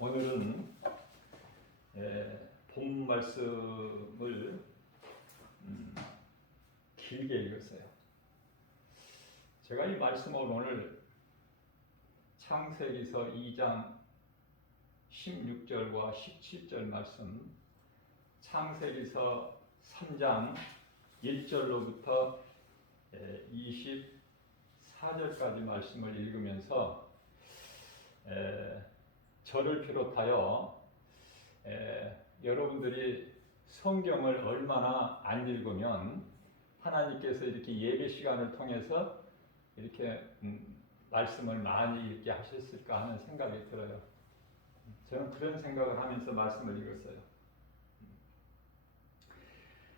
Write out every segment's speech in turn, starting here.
오늘은 본 말씀을 길게 읽었어요. 제가 이 말씀을 오늘 창세기서 2장 16절과 17절 말씀, 창세기서 3장 1절로부터 24절까지 말씀을 읽으면서 저를 비롯하여 여러분들이 성경을 얼마나 안 읽으면 하나님께서 이렇게 예배 시간을 통해서 이렇게 말씀을 많이 읽게 하셨을까 하는 생각이 들어요. 저는 그런 생각을 하면서 말씀을 읽었어요.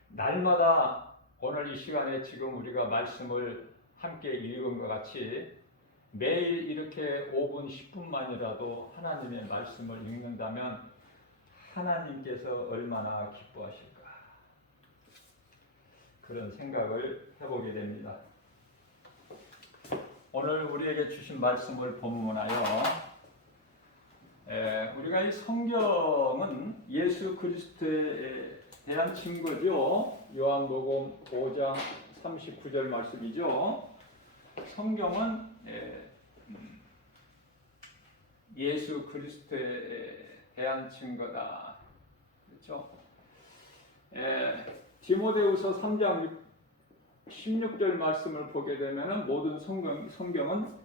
날마다 오늘 이 시간에 지금 우리가 말씀을 함께 읽은 것 같이 매일 이렇게 5분, 10분만이라도 하나님의 말씀을 읽는다면 하나님께서 얼마나 기뻐하실까, 그런 생각을 해보게 됩니다. 오늘 우리에게 주신 말씀을 본문하여 우리가 이 성경은 예수 그리스도에 대한 증거죠. 요한복음 5장 39절 말씀이죠. 성경은 예수 그리스도에 대한 증거다. 그렇죠? 디모데후서 3장 16절 말씀을 보게 되면 모든 성경은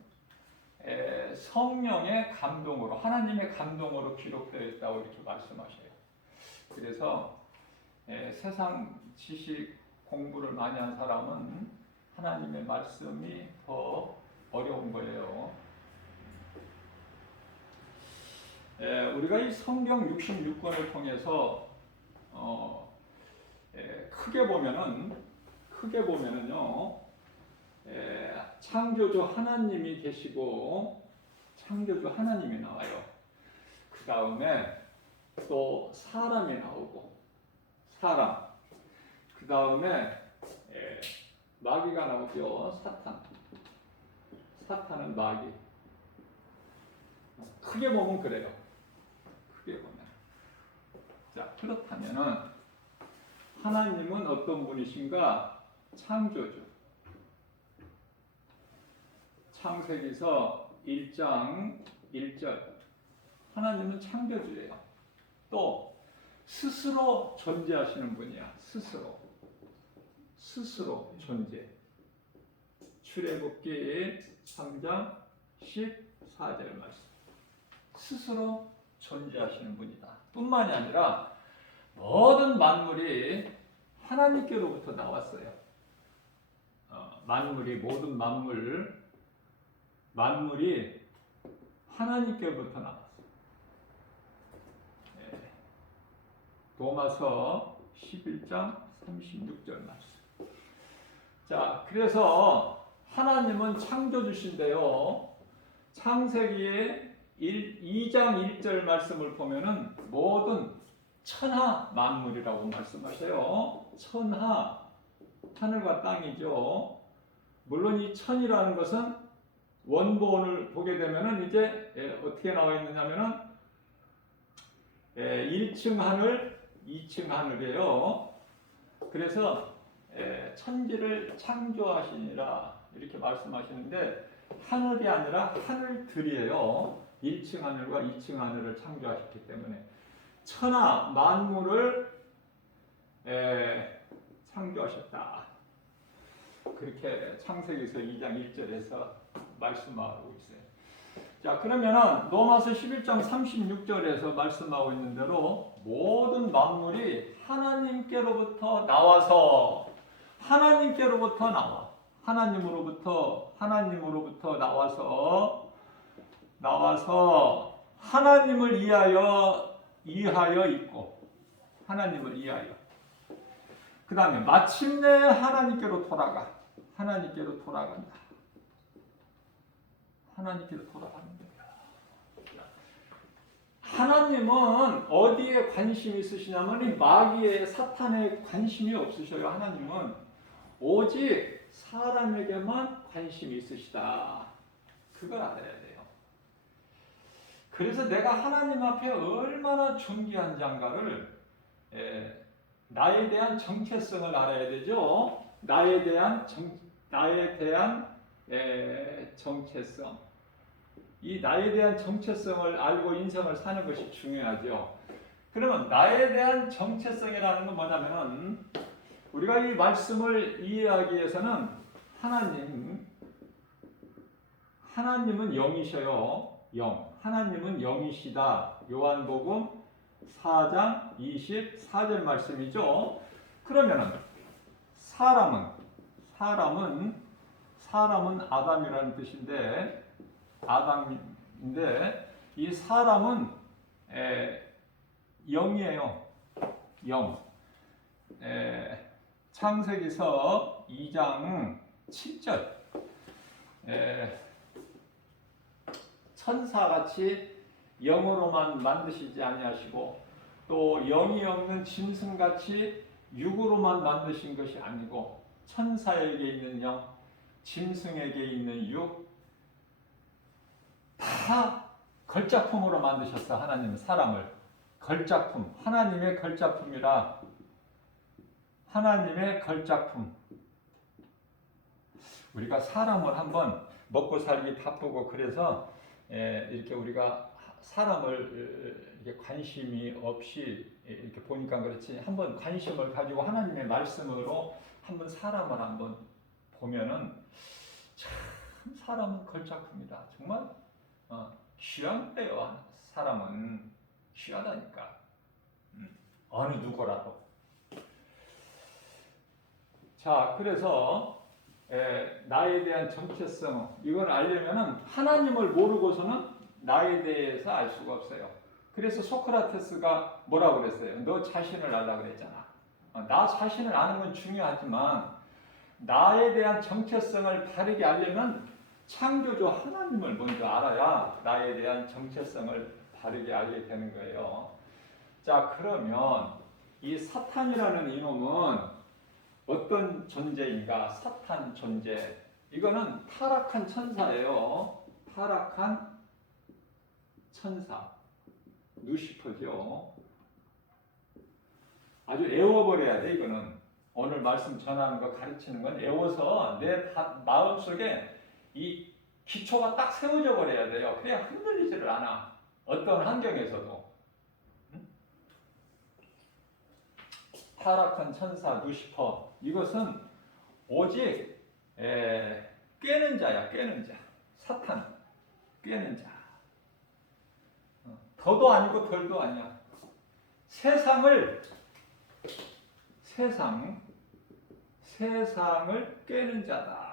성령의 감동으로, 하나님의 감동으로 기록되어 있다고 이렇게 말씀하셔요. 그래서 세상 지식 공부를 많이 한 사람은 하나님의 말씀이 더 어려운 거예요. 우리가 이 성경 66권을 통해서 크게 보면은요, 창조주 하나님이 계시고 창조주 하나님이 나와요. 그 다음에 또 사람이 나오고 사람, 그 다음에 마귀가 나오죠. 사탄은 마귀. 크게 보면 그래요. 크게 보면. 자, 그렇다면은 하나님은 어떤 분이신가? 창조주. 창세기서 1장 1절. 하나님은 창조주예요. 또 스스로 존재하시는 분이야. 스스로 존재. 출애굽기 3장 14절 말씀. 스스로 존재하시는 분이다. 뿐만이 아니라 모든 만물이 하나님께로부터 나왔어요. 모든 만물이 하나님께로부터 나왔어요. 로마서 11장 36절 말씀. 자, 그래서 하나님은 창조주신데요. 창세기의 2장 1절 말씀을 보면은 모든 천하 만물이라고 말씀하세요. 천하, 하늘과 땅이죠. 물론 이 천이라는 것은 원본을 보게 되면은 이제 어떻게 나와 있느냐면은 1층 하늘, 2층 하늘이에요. 그래서 천지를 창조하시니라 이렇게 말씀하시는데 하늘이 아니라 하늘들이에요. 1층 하늘과 2층 하늘을 창조하셨기 때문에 천하 만물을 창조하셨다. 그렇게 창세기서 2장 1절에서 말씀하고 있어요. 자, 그러면은 로마서 11장 36절에서 말씀하고 있는 대로 모든 만물이 하나님께로부터 나와서 하나님으로부터 나와서 하나님을 이하여 있고 하나님을 이하여. 그 다음에 마침내 하나님께로 돌아간다. 하나님께로 돌아가는 거야. 하나님은 어디에 관심이 있으시냐면 이 마귀의 사탄에 관심이 없으셔요. 하나님은 오직 사람에게만 관심이 있으시다. 그걸 알아야 돼요. 그래서 내가 하나님 앞에 얼마나 존귀한 자인가를 나에 대한 정체성을 알아야 되죠. 나에 대한 정체성. 이 나에 대한 정체성을 알고 인생을 사는 것이 중요하죠. 그러면 나에 대한 정체성이라는 건 뭐냐면은 우리가 이 말씀을 이해하기 위해서는 하나님은 영이셔요. 영. 하나님은 영이시다. 요한복음 4장 24절 말씀이죠. 그러면은 사람은 아담이라는 뜻인데 아담인데 이 사람은 영이에요. 영. 창세기서 2장 7절 천사같이 영으로만 만드시지 아니하시고 또 영이 없는 짐승같이 육으로만 만드신 것이 아니고 천사에게 있는 영, 짐승에게 있는 육 다 걸작품으로 만드셨어. 하나님은 사람을 걸작품, 하나님의 걸작품이라. 하나님의 걸작품. 우리가 사람을 한번 먹고 살기 바쁘고 그래서 이렇게 우리가 사람을 이렇게 관심이 없이 이렇게 보니까 그렇지 한번 관심을 가지고 하나님의 말씀으로 한번 사람을 한번 보면은 참 사람은 걸작품이다. 정말 귀한 거예요. 사람은 귀하다니까. 어느 누구라도. 자, 그래서 나에 대한 정체성 이걸 알려면은 하나님을 모르고서는 나에 대해서 알 수가 없어요. 그래서 소크라테스가 뭐라고 그랬어요? 너 자신을 알라 그랬잖아. 나 자신을 아는 건 중요하지만 나에 대한 정체성을 바르게 알려면 창조주 하나님을 먼저 알아야 나에 대한 정체성을 바르게 알게 되는 거예요. 자, 그러면 이 사탄이라는 이놈은 어떤 존재인가? 사탄 존재. 이거는 타락한 천사예요. 타락한 천사. 루시퍼죠. 아주 애워버려야 돼, 이거는. 오늘 말씀 전하는 거 가르치는 건 애워서 내 마음속에 이 기초가 딱 세워져 버려야 돼요. 그래야 흔들리지를 않아. 어떤 환경에서도. 타락한 천사 루시퍼. 이것은 오직 꿰는 자야. 꿰는 자. 사탄. 꿰는 자. 더도 아니고 덜도 아니야. 세상을 꿰는 자다.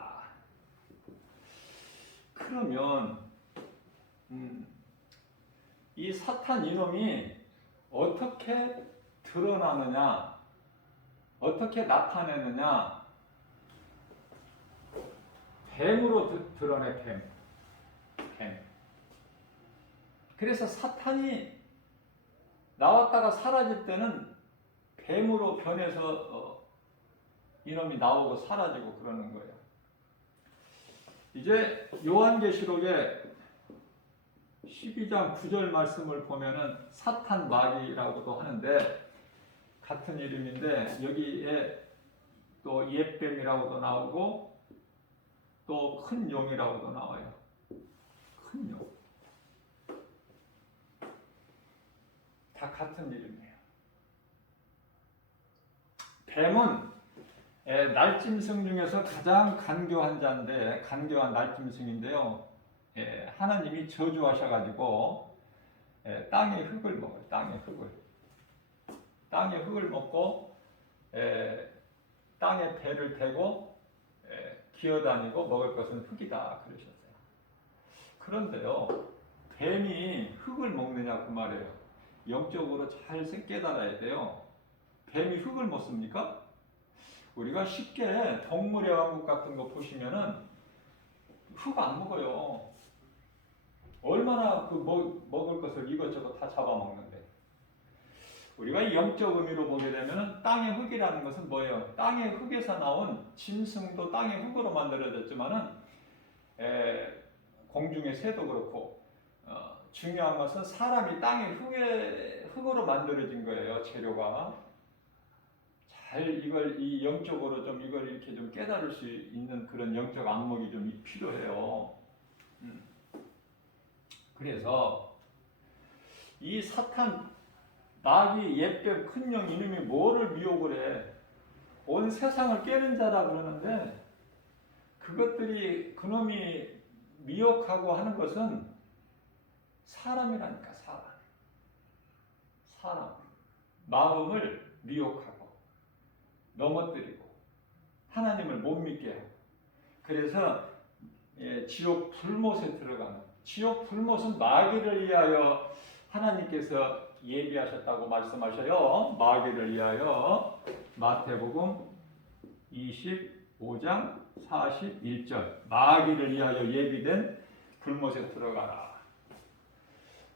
그러면 이 사탄 이놈이 어떻게 드러나느냐, 어떻게 나타내느냐, 뱀으로 드러내. 뱀. 그래서 사탄이 나왔다가 사라질 때는 뱀으로 변해서 이놈이 나오고 사라지고 그러는 거예요. 이제 요한계시록에 12장 9절 말씀을 보면은 사탄 마귀라고도 하는데 같은 이름인데 여기에 또 옛뱀이라고도 나오고 또 큰 용이라고도 나와요. 큰 용. 다 같은 이름이에요. 뱀은 날짐승 중에서 가장 간교한 자인데 간교한 날짐승인데요. 하나님이 저주하셔가지고 땅의 흙을 먹어요. 땅의 흙을 먹고 땅에 배를 대고 기어다니고 먹을 것은 흙이다 그러셨어요. 그런데요, 뱀이 흙을 먹느냐 그 말이에요. 영적으로 잘 깨달아야 돼요. 뱀이 흙을 먹습니까? 우리가 쉽게 동물의 왕국 같은 거 보시면은 흙 안 먹어요. 얼마나 그 먹을 것을 이것저것 다 잡아먹는데. 우리가 이 영적 의미로 보게 되면은 땅의 흙이라는 것은 뭐예요? 땅의 흙에서 나온 짐승도 땅의 흙으로 만들어졌지만은 공중의 새도 그렇고 중요한 것은 사람이 땅의 흙으로 만들어진 거예요. 재료가. 잘 이걸 이 영적으로 좀 이걸 이렇게 좀 깨달을 수 있는 그런 영적 안목이 좀 필요해요. 그래서 이 사탄 마귀 옛뱀 큰 영 이놈이 뭐를 미혹을 해? 온 세상을 깨는 자라 그러는데 그것들이 그놈이 미혹하고 하는 것은 사람이라니까. 사람 마음을 미혹하고 넘어뜨리고 하나님을 못 믿게 하고 그래서 지옥 불못에 들어가는 지옥 불못은 마귀를 위하여 하나님께서 예비하셨다고 말씀하셔요. 마귀를 위하여 마태복음 25장 41절 마귀를 위하여 예비된 불못에 들어가라.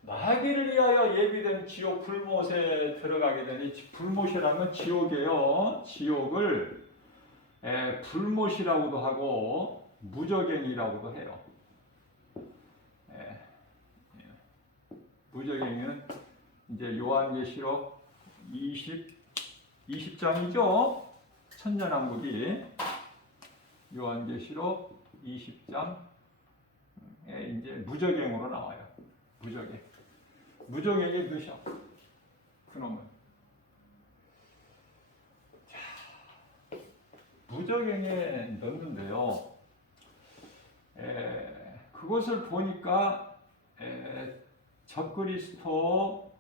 마귀를 위하여 예비된 지옥 불못에 들어가게 되니 불못이라는 건 지옥이에요. 지옥을 불못이라고도 하고 무저갱이라고도 해요. 무저갱이는 이제 요한계시록 20장이죠. 천년왕국이 요한계시록 20장에 이제 무저갱으로 나와요. 무저갱이 넣으셔. 그놈은. 자, 무저갱에 넣는데요. 그것을 보니까 적그리스도,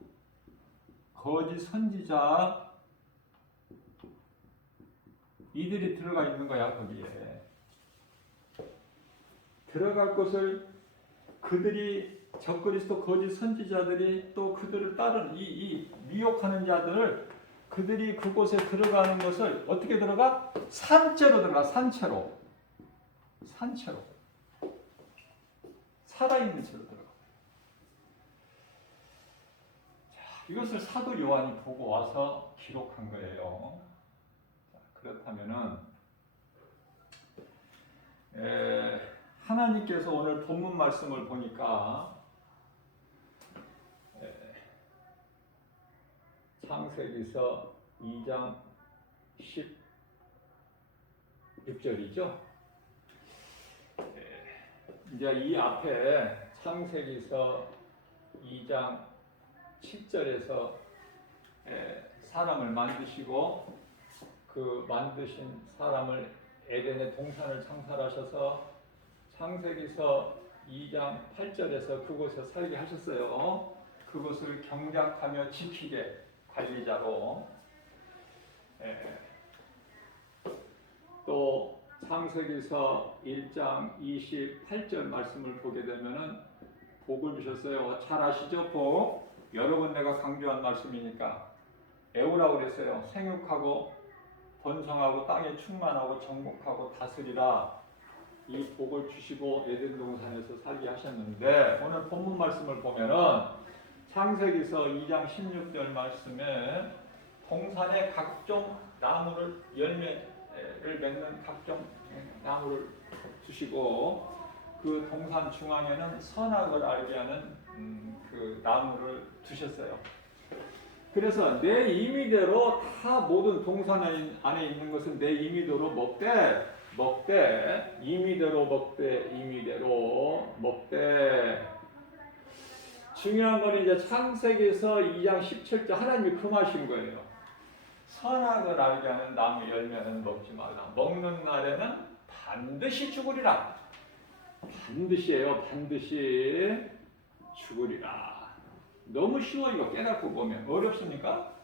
거짓 선지자 이들이 들어가 있는 거야. 거기에 들어갈 곳을 그들이 적그리스도 거짓 선지자들이 또 그들을 따른 이 미혹하는 자들을 그들이 그곳에 들어가는 것을 어떻게 들어가? 산채로 들어가. 산채로 살아있는 채로 들어가. 자, 이것을 사도 요한이 보고 와서 기록한 거예요. 자, 그렇다면은 하나님께서 오늘 본문 말씀을 보니까 창세기서 2장 16절이죠. 이제 이 앞에 창세기서 2장 7절에서 사람을 만드시고 그 만드신 사람을 에덴의 동산을 창설하셔서 창세기서 2장 8절에서 그곳에 살게 하셨어요. 그곳을 경작하며 지키게 관리자로. 또 창세기서 1장 28절 말씀을 보게 되면은 복을 주셨어요. 잘 아시죠? 복. 여러 번 내가 강조한 말씀이니까 애우라고 그랬어요. 생육하고 번성하고 땅에 충만하고 정복하고 다스리라. 이 복을 주시고 에덴 동산에서 살게 하셨는데 오늘 본문 말씀을 보면은 창세기서 2장 16절 말씀에 동산의 각종 나무를 열매를 맺는 각종 나무를 주시고 그 동산 중앙에는 선악을 알게 하는 그 나무를 두셨어요. 그래서 내 임의대로 다 모든 동산 안에 있는 것은 내 임의대로 먹되 임의대로 먹되 중요한 건 이제 창세기에서 2장 17절 하나님이 금하신 거예요. 선악을 알게 하는 나무 열매는 먹지 말라. 먹는 날에는 반드시 죽으리라. 반드시예요. 반드시 죽으리라. 너무 쉬워. 이거 깨닫고 보면. 어렵습니까?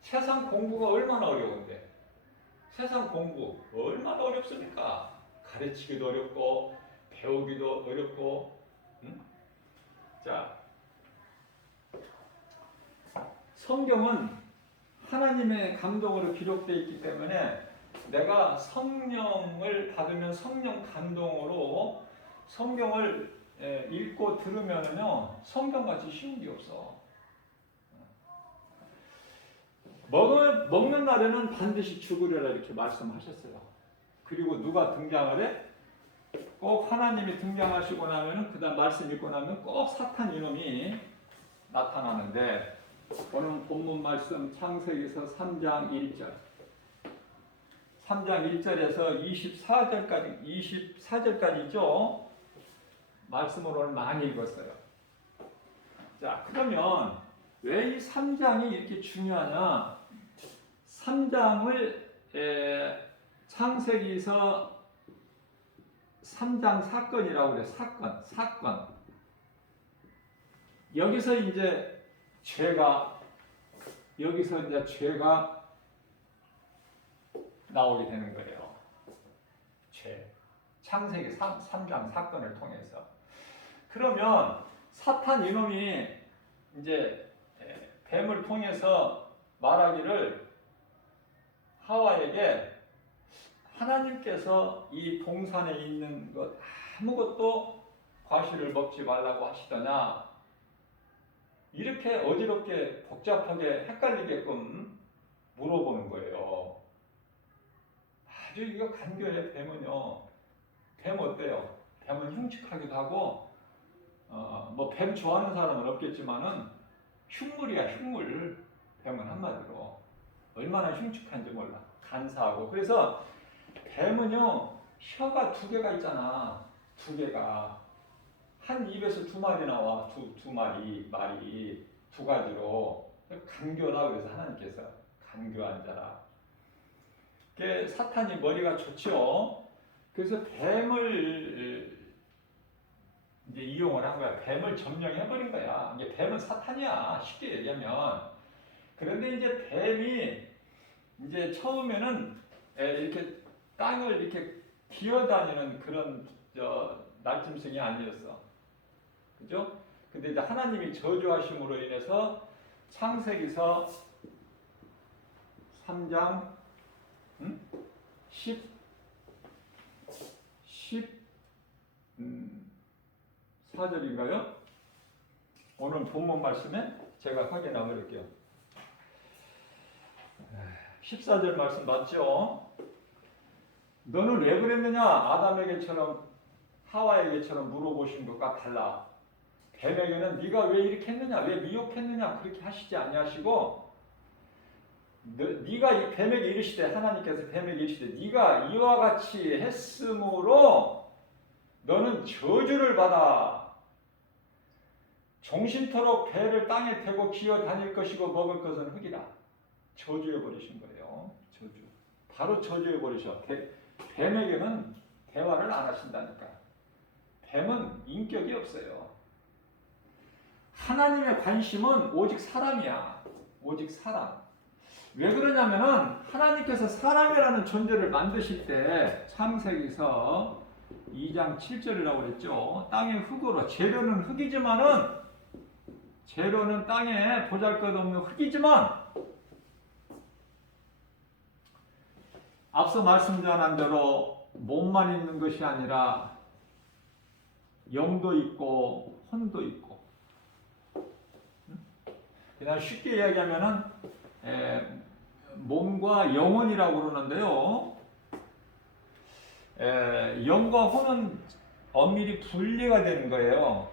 세상 공부가 얼마나 어려운데. 세상 공부 얼마나 어렵습니까? 가르치기도 어렵고 배우기도 어렵고. 자, 성경은 하나님의 감동으로 기록되어 있기 때문에 내가 성령을 받으면 성령 감동으로 성경을 읽고 들으면요 성경같이 쉬운 게 없어. 먹는 날에는 반드시 죽으리라 이렇게 말씀하셨어요. 그리고 누가 등장을 해? 꼭 하나님이 등장하시고 나면은 그다음 말씀 읽고 나면 꼭 사탄 이놈이 나타나는데 오늘 본문 말씀 창세기서 3장 1절 3장 1절에서 24절까지죠. 말씀을 오늘 많이 읽었어요. 자, 그러면 왜 이 3장이 이렇게 중요하냐? 3장을 창세기서 3장 사건이라고 그래요. 사건. 여기서 이제 죄가 나오게 되는 거예요. 죄. 창세기 3장 사건을 통해서. 그러면 사탄 이놈이 이제 뱀을 통해서 말하기를 하와에게 하나님께서 이 동산에 있는 것 아무것도 과실을 먹지 말라고 하시더냐, 이렇게 어지럽게 복잡하게 헷갈리게끔 물어보는 거예요. 아주 이거 간교해요. 뱀은요. 뱀 어때요? 뱀은 흉측하기도 하고 뭐 뱀 좋아하는 사람은 없겠지만은 흉물이야, 흉물. 뱀은 한마디로 얼마나 흉측한지 몰라. 간사하고. 그래서 뱀은요, 혀가 2개가 있잖아. 2개가. 한 입에서 2마리 나와. 두 마리, 말이 2가지로. 간교라 그래서 하나님께서 간교한 자라. 그게 사탄이 머리가 좋죠. 그래서 뱀을 이제 이용을 한 거야. 뱀을 점령해버린 거야. 이게 뱀은 사탄이야. 쉽게 얘기하면. 그런데 이제 뱀이 이제 처음에는 이렇게 땅을 이렇게 기어다니는 그런 날짐승이 아니었어. 그죠? 근데 이제 하나님이 저주하심으로 인해서 창세기서 3장 14절인가요? 오늘 본문 말씀에 제가 확인하고 그럴게요. 14절 말씀 맞죠? 너는 왜 그랬느냐? 아담에게처럼 하와에게처럼 물어보신 것과 달라. 뱀에게는 네가 왜 이렇게 했느냐? 왜 미혹했느냐? 그렇게 하시지 아니하시고 네가 이 뱀에게 이르시되, 하나님께서 뱀에게 이르시되 네가 이와 같이 했으므로 너는 저주를 받아 종신토록 배를 땅에 대고 기어 다닐 것이고 먹을 것은 흙이라. 저주해 버리신 거예요. 저주. 바로 저주해 버리셔. 뱀에게는 대화를 안 하신다니까. 뱀은 인격이 없어요. 하나님의 관심은 오직 사람이야. 오직 사람. 왜 그러냐면은 하나님께서 사람이라는 존재를 만드실 때 창세기서 2장 7절이라고 그랬죠. 땅의 흙으로, 재료는 흙이지만은, 재료는 땅에 보잘것없는 흙이지만 앞서 말씀 전한 대로 몸만 있는 것이 아니라 영도 있고 혼도 있고. 그냥 쉽게 이야기하면은 몸과 영혼이라고 그러는데요. 영과 혼은 엄밀히 분리가 되는 거예요.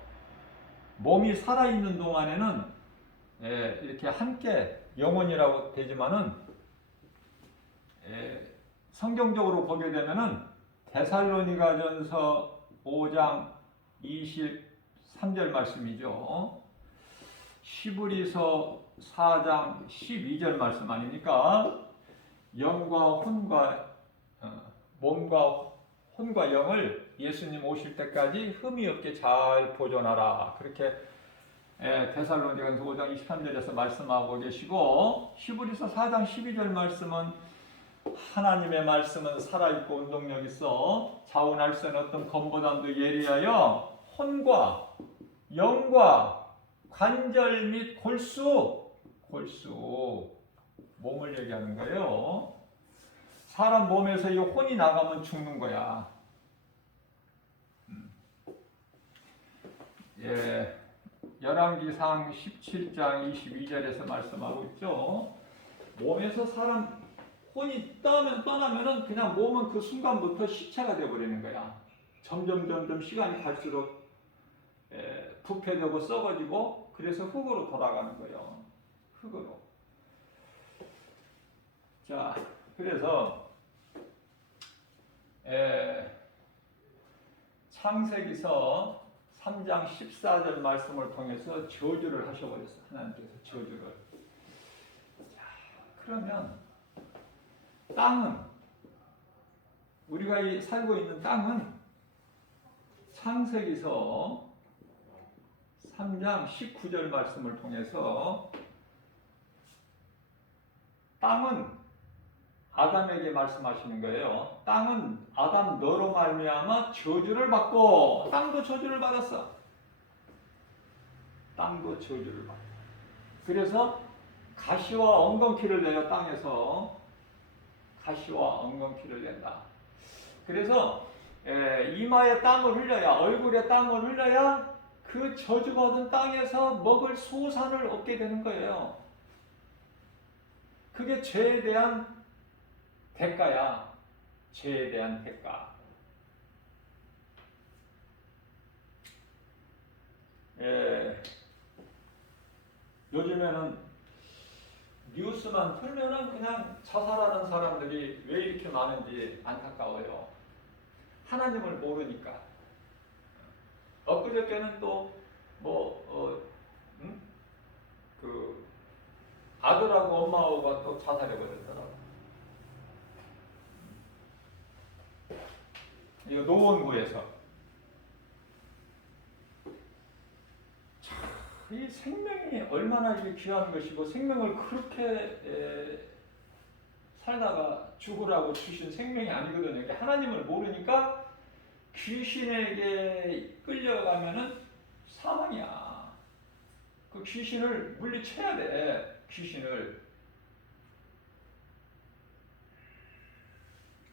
몸이 살아있는 동안에는 이렇게 함께 영혼이라고 되지만은 성경적으로 보게 되면은 데살로니가전서 5장 23절 말씀이죠. 시브리서 4장 12절 말씀 아닙니까? 영과 혼과 몸과 혼과 영을 예수님 오실 때까지 흠이 없게 잘 보존하라. 그렇게 데살로니가전서 5장 23절에서 말씀하고 계시고, 시브리서 4장 12절 말씀은 하나님의 말씀은 살아있고 운동력 있어 자원할 수 없는 어떤 검보다도 예리하여 혼과 영과 관절 및 골수 몸을 얘기하는 거예요. 사람 몸에서 이 혼이 나가면 죽는 거야. 열왕기상 17장 22절에서 말씀하고 있죠. 몸에서 사람 혼이 떠나면은 그냥 몸은 그 순간부터 시체가 되어버리는 거야. 점점 시간이 갈수록 부패되고 썩어지고 그래서 흙으로 돌아가는 거예요. 흙으로. 자, 그래서 창세기서 3장 14절 말씀을 통해서 저주를 하셔버렸어요. 하나님께서 저주를. 자, 그러면 땅은, 우리가 살고 있는 땅은 창세기서 3장 19절 말씀을 통해서 땅은 아담에게 말씀하시는 거예요. 땅은 아담 너로 말미암아 저주를 받고, 땅도 저주를 받았어. 땅도 저주를 받았어. 그래서 가시와 엉겅퀴를 내요. 땅에서 가시와 엉겅퀴를 낸다. 그래서 이마에 땀을 흘려야, 얼굴에 땀을 흘려야 그 저주받은 땅에서 먹을 소산을 얻게 되는 거예요. 그게 죄에 대한 대가야. 죄에 대한 대가. 요즘에는 뉴스만 틀면은 그냥 자살하는 사람들이 왜 이렇게 많은지 안타까워요. 하나님을 모르니까. 엊그저께는 또 그 아들하고 엄마하고가 또 자살해버렸더라고. 이거 노원구에서. 이 생명이 얼마나 귀한 것이고, 생명을 그렇게 살다가 죽으라고 주신 생명이 아니거든요. 하나님을 모르니까 귀신에게 끌려가면은 사망이야. 그 귀신을 물리쳐야 돼. 귀신을.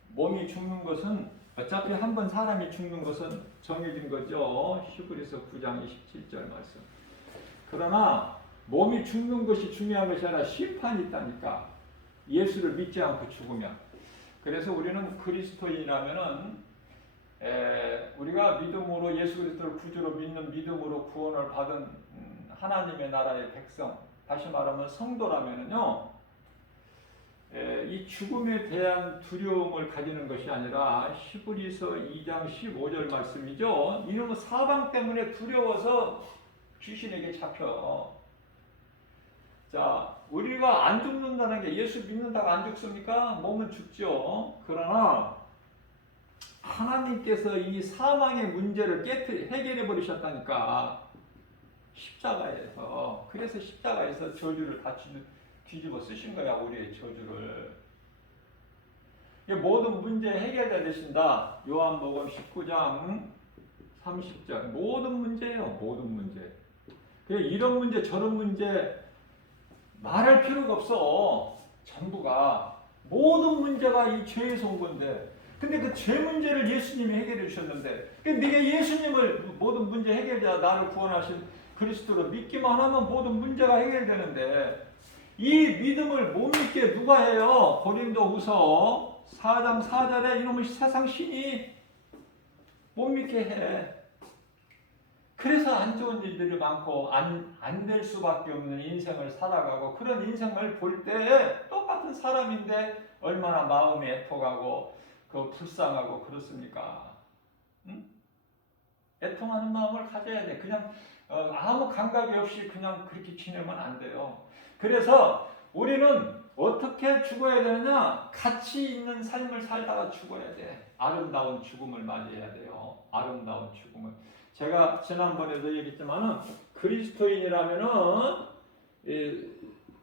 몸이 죽는 것은, 어차피 한 번 사람이 죽는 것은 정해진 거죠. 히브리서 9장 27절 말씀. 그러나 몸이 죽는 것이 중요한 것이 아니라 심판이 있다니까. 예수를 믿지 않고 죽으면. 그래서 우리는 그리스도인이라면은 우리가 믿음으로 예수 그리스도를 구주로 믿는 믿음으로 구원을 받은 하나님의 나라의 백성, 다시 말하면 성도라면은요, 이 죽음에 대한 두려움을 가지는 것이 아니라 히브리서 2장 15절 말씀이죠. 이놈은 사방 때문에 두려워서 귀신에게 잡혀. 자, 우리가 안 죽는다는 게, 예수 믿는다고 안 죽습니까? 몸은 죽죠. 그러나 하나님께서 이 사망의 문제를 해결해 버리셨다니까. 십자가에서. 그래서 십자가에서 저주를 다 뒤집어 쓰신 거야. 우리의 저주를. 모든 문제 해결자 되신다. 요한복음 19장 30절. 모든 문제예요. 모든 문제. 이런 문제 저런 문제 말할 필요가 없어. 전부가. 모든 문제가 이 죄에서 온 건데, 근데 그 죄 문제를 예수님이 해결해 주셨는데, 네가 예수님을 모든 문제 해결자, 나를 구원하신 그리스도로 믿기만 하면 모든 문제가 해결되는데, 이 믿음을 못 믿게 누가 해요? 고린도후서 4장 4절에 이놈의 세상 신이 못 믿게 해. 그래서 안 좋은 일들이 많고 안 될 수밖에 없는 인생을 살아가고, 그런 인생을 볼 때 똑같은 사람인데 얼마나 마음이 애통하고 불쌍하고 그렇습니까? 응? 애통하는 마음을 가져야 돼. 그냥 아무 감각이 없이 그냥 그렇게 지내면 안 돼요. 그래서 우리는 어떻게 죽어야 되느냐? 가치 있는 삶을 살다가 죽어야 돼. 아름다운 죽음을 맞이해야 돼요. 아름다운 죽음을. 제가 지난번에도 얘기했지만은, 그리스도인이라면은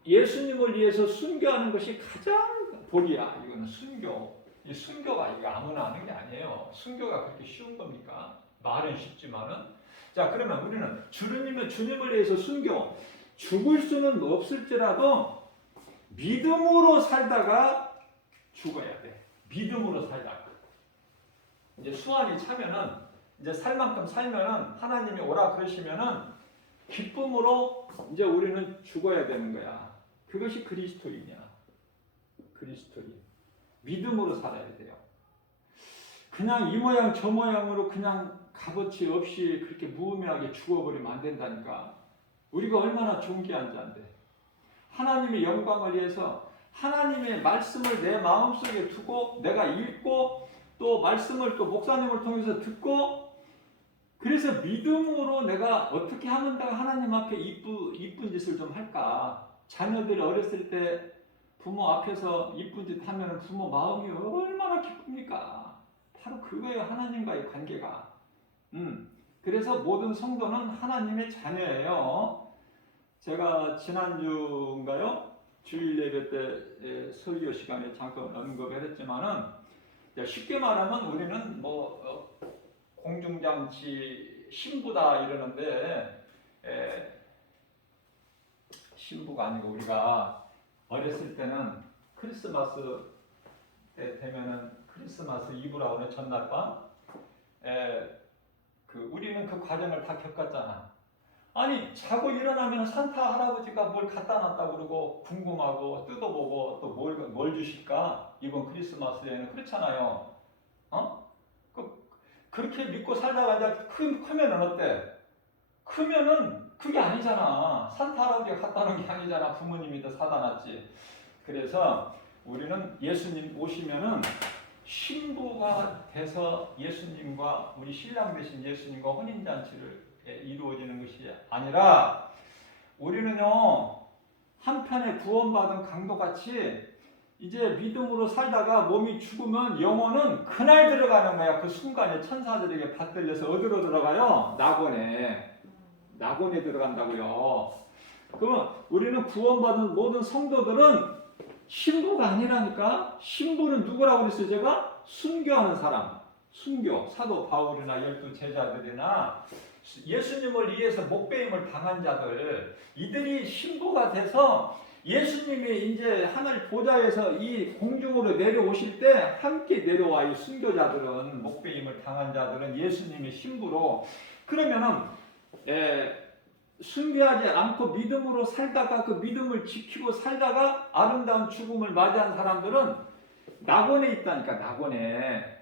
예수님을 위해서 순교하는 것이 가장 복이야. 이거는 순교. 이 순교가 이거 아무나 하는 게 아니에요. 순교가 그렇게 쉬운 겁니까? 말은 쉽지만은. 자, 그러면 우리는 주님을 위해서 순교. 죽을 수는 없을지라도 믿음으로 살다가 죽어야 돼. 믿음으로 살다가. 이제 수완이 차면은, 이제 살 만큼 살면은, 하나님이 오라 그러시면은 기쁨으로 이제 우리는 죽어야 되는 거야. 그것이 그리스도인이야. 그리스도인. 믿음으로 살아야 돼요. 그냥 이 모양 저 모양으로 그냥 값어치 없이 그렇게 무의미하게 죽어버리면 안 된다니까. 우리가 얼마나 존귀한 자인데. 하나님의 영광을 위해서 하나님의 말씀을 내 마음속에 두고 내가 읽고 또 말씀을 또 목사님을 통해서 듣고 그래서 믿음으로 내가 어떻게 하면 내가 하나님 앞에 이쁜 짓을 좀 할까. 자녀들이 어렸을 때 부모 앞에서 이쁜 짓 하면 부모 마음이 얼마나 기쁩니까. 바로 그거예요. 하나님과의 관계가. 그래서 모든 성도는 하나님의 자녀예요. 제가 지난주인가요? 주일 예배 때 설교 시간에 잠깐 언급을 했지만은 쉽게 말하면 우리는 공중잔치 신부다 이러는데 신부가 아니고 우리가 어렸을 때는 크리스마스 때 되면은 크리스마스 이브라고 하는 전날 밤 우리는 그 과정을 다 겪었잖아. 아니 자고 일어나면 산타 할아버지가 뭘 갖다 놨다고 그러고 궁금하고 뜯어보고 또 뭘 주실까? 이번 크리스마스에는 그렇잖아요. 그렇게 믿고 살다가 이제 크면은 어때? 크면은 그게 아니잖아. 산타 할아버지가 갖다 놓은 게 아니잖아. 부모님이 더 사다 놨지. 그래서 우리는 예수님 오시면은 신부가 돼서 예수님과 우리 신랑 되신 예수님과 혼인잔치를 이루어지는 것이 아니라 우리는요 한편에 구원받은 강도같이 이제 믿음으로 살다가 몸이 죽으면 영혼은 그날 들어가는 거야. 그 순간에 천사들에게 받들려서 어디로 들어가요? 낙원에 들어간다고요. 그러면 우리는 구원받은 모든 성도들은 신부가 아니라니까. 신부는 누구라고 그랬어요? 제가 순교하는 사람. 순교, 사도 바울이나 12 제자들이나 예수님을 위해서 목배임을 당한 자들, 이들이 신부가 돼서 예수님이 이제 하늘 보좌에서 이 공중으로 내려오실 때 함께 내려와. 이 순교자들은, 목배임을 당한 자들은 예수님의 신부로. 그러면은 순교하지 않고 믿음으로 살다가 그 믿음을 지키고 살다가 아름다운 죽음을 맞이한 사람들은 낙원에 있다니까.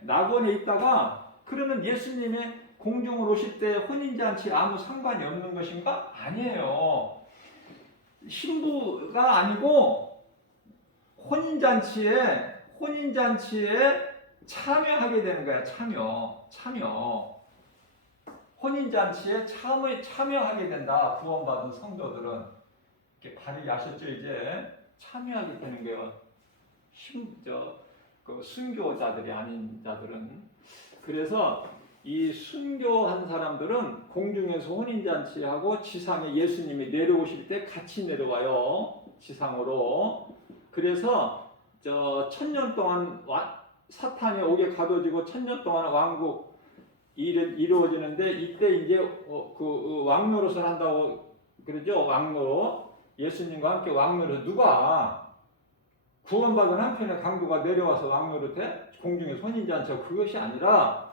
낙원에 있다가 그러면 예수님의 공중으로 오실 때 혼인잔치 아무 상관이 없는 것인가? 아니에요. 신부가 아니고 혼인잔치에 참여하게 되는 거야. 참여. 혼인잔치에 참여하게 된다. 구원받은 성도들은. 이렇게 발이 아셨죠? 이제 참여하게 되는 거예요. 순교자들이 아닌 자들은. 그래서 이 순교한 사람들은 공중에서 혼인잔치하고 지상에 예수님이 내려오실 때 같이 내려와요. 지상으로. 그래서 1000년 동안 사탄이 옥에 가둬지고 1000년 동안 왕국 이루어지는데 이때 이제 그 왕노릇을 한다고 그러죠. 왕노릇. 예수님과 함께 왕노릇. 누가 구원받은 한편의 강도가 내려와서 왕노릇해? 공중에 혼인잔치하고 그것이 아니라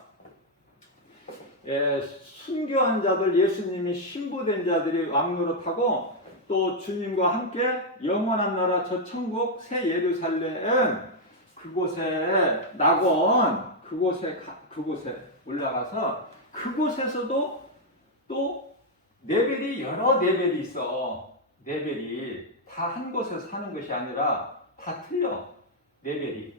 순교한 자들, 예수님이 신부된 자들이 왕노릇하고 또 주님과 함께 영원한 나라 저 천국 새 예루살렘 그곳에 낙원 그곳에 올라가서 그곳에서도 또 레벨이 여러 레벨이 있어. 레벨이 다 한 곳에서 사는 것이 아니라 다 틀려. 레벨이.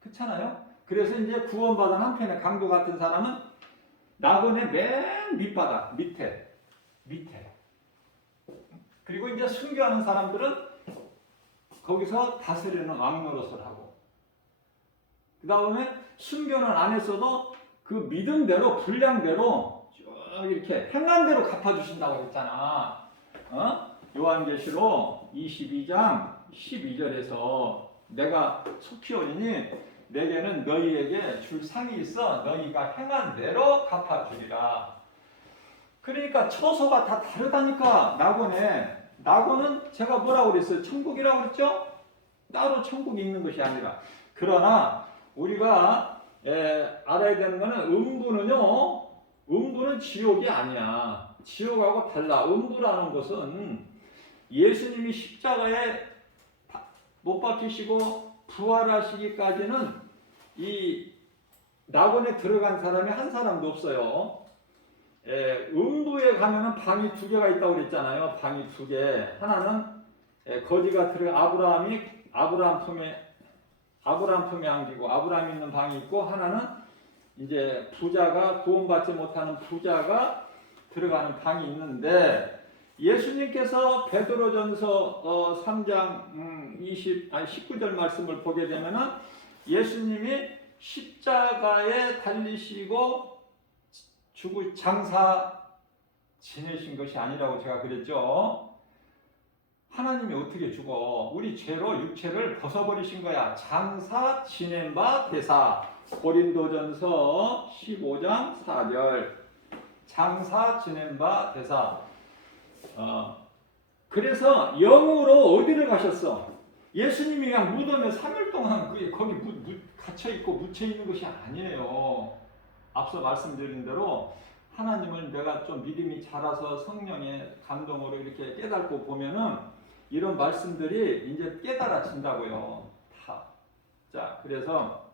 그렇잖아요? 그래서 이제 구원받은 한편의 강도 같은 사람은 낙원의 맨 밑바닥, 밑에. 그리고 이제 순교하는 사람들은 거기서 다스리는 왕노릇을 하고. 그 다음에 순교는 안 했어도 그 믿음대로, 분량대로 쭉 이렇게 행한 대로 갚아주신다고 했잖아. 요한계시록 22장 12절에서 내가 속히 오리니 내게는 너희에게 줄 상이 있어 너희가 행한 대로 갚아주리라. 그러니까 처소가 다 다르다니까. 낙원은 제가 뭐라고 그랬어요? 천국이라고 그랬죠? 따로 천국이 있는 것이 아니라. 그러나 우리가 알아야 되는 것은 음부는 지옥이 아니야. 지옥하고 달라. 음부라는 것은 예수님이 십자가에 못 박히시고 부활하시기까지는 이 낙원에 들어간 사람이 한 사람도 없어요. 음부에 가면은 방이 두 개가 있다고 그랬잖아요. 방이 두 개. 하나는 거지가 들어 아브라함 품에 안기고 아브라함이 있는 방이 있고, 하나는 이제 부자가 구원받지 못하는 부자가 들어가는 방이 있는데, 예수님께서 베드로전서 3장 19절 말씀을 보게 되면은 예수님이 십자가에 달리시고 장사 지내신 것이 아니라고 제가 그랬죠. 하나님이 어떻게 죽어? 우리 죄로 육체를 벗어버리신 거야. 장사 지낸 바 되사. 고린도전서 15장 4절. 장사 지낸 바 되사. 그래서 영으로 어디를 가셨어? 예수님이 그냥 무덤에 3일 동안 거기 갇혀있고 묻혀있는 것이 아니에요. 앞서 말씀드린 대로 하나님을 내가 좀 믿음이 자라서 성령의 감동으로 이렇게 깨닫고 보면은 이런 말씀들이 이제 깨달아진다고요. 다. 자, 그래서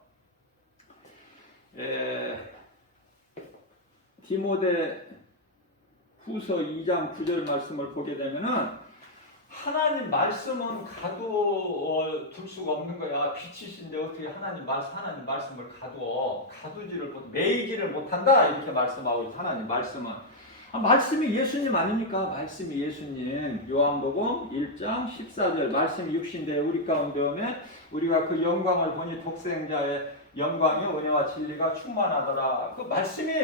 디모데 후서 2장 9절 말씀을 보게 되면은 하나님 말씀은 가둬둘 수가 없는 거야. 빛이신데 어떻게 하나님 말씀을 매이지를 못한다 이렇게 말씀하고 있어. 하나님 말씀은 말씀이 예수님 아닙니까? 말씀이 예수님. 요한복음 1장 14절 말씀이 육신되어 우리 가운데 오매 우리가 그 영광을 보니 독생자의 영광이 은혜와 진리가 충만하더라. 그 말씀이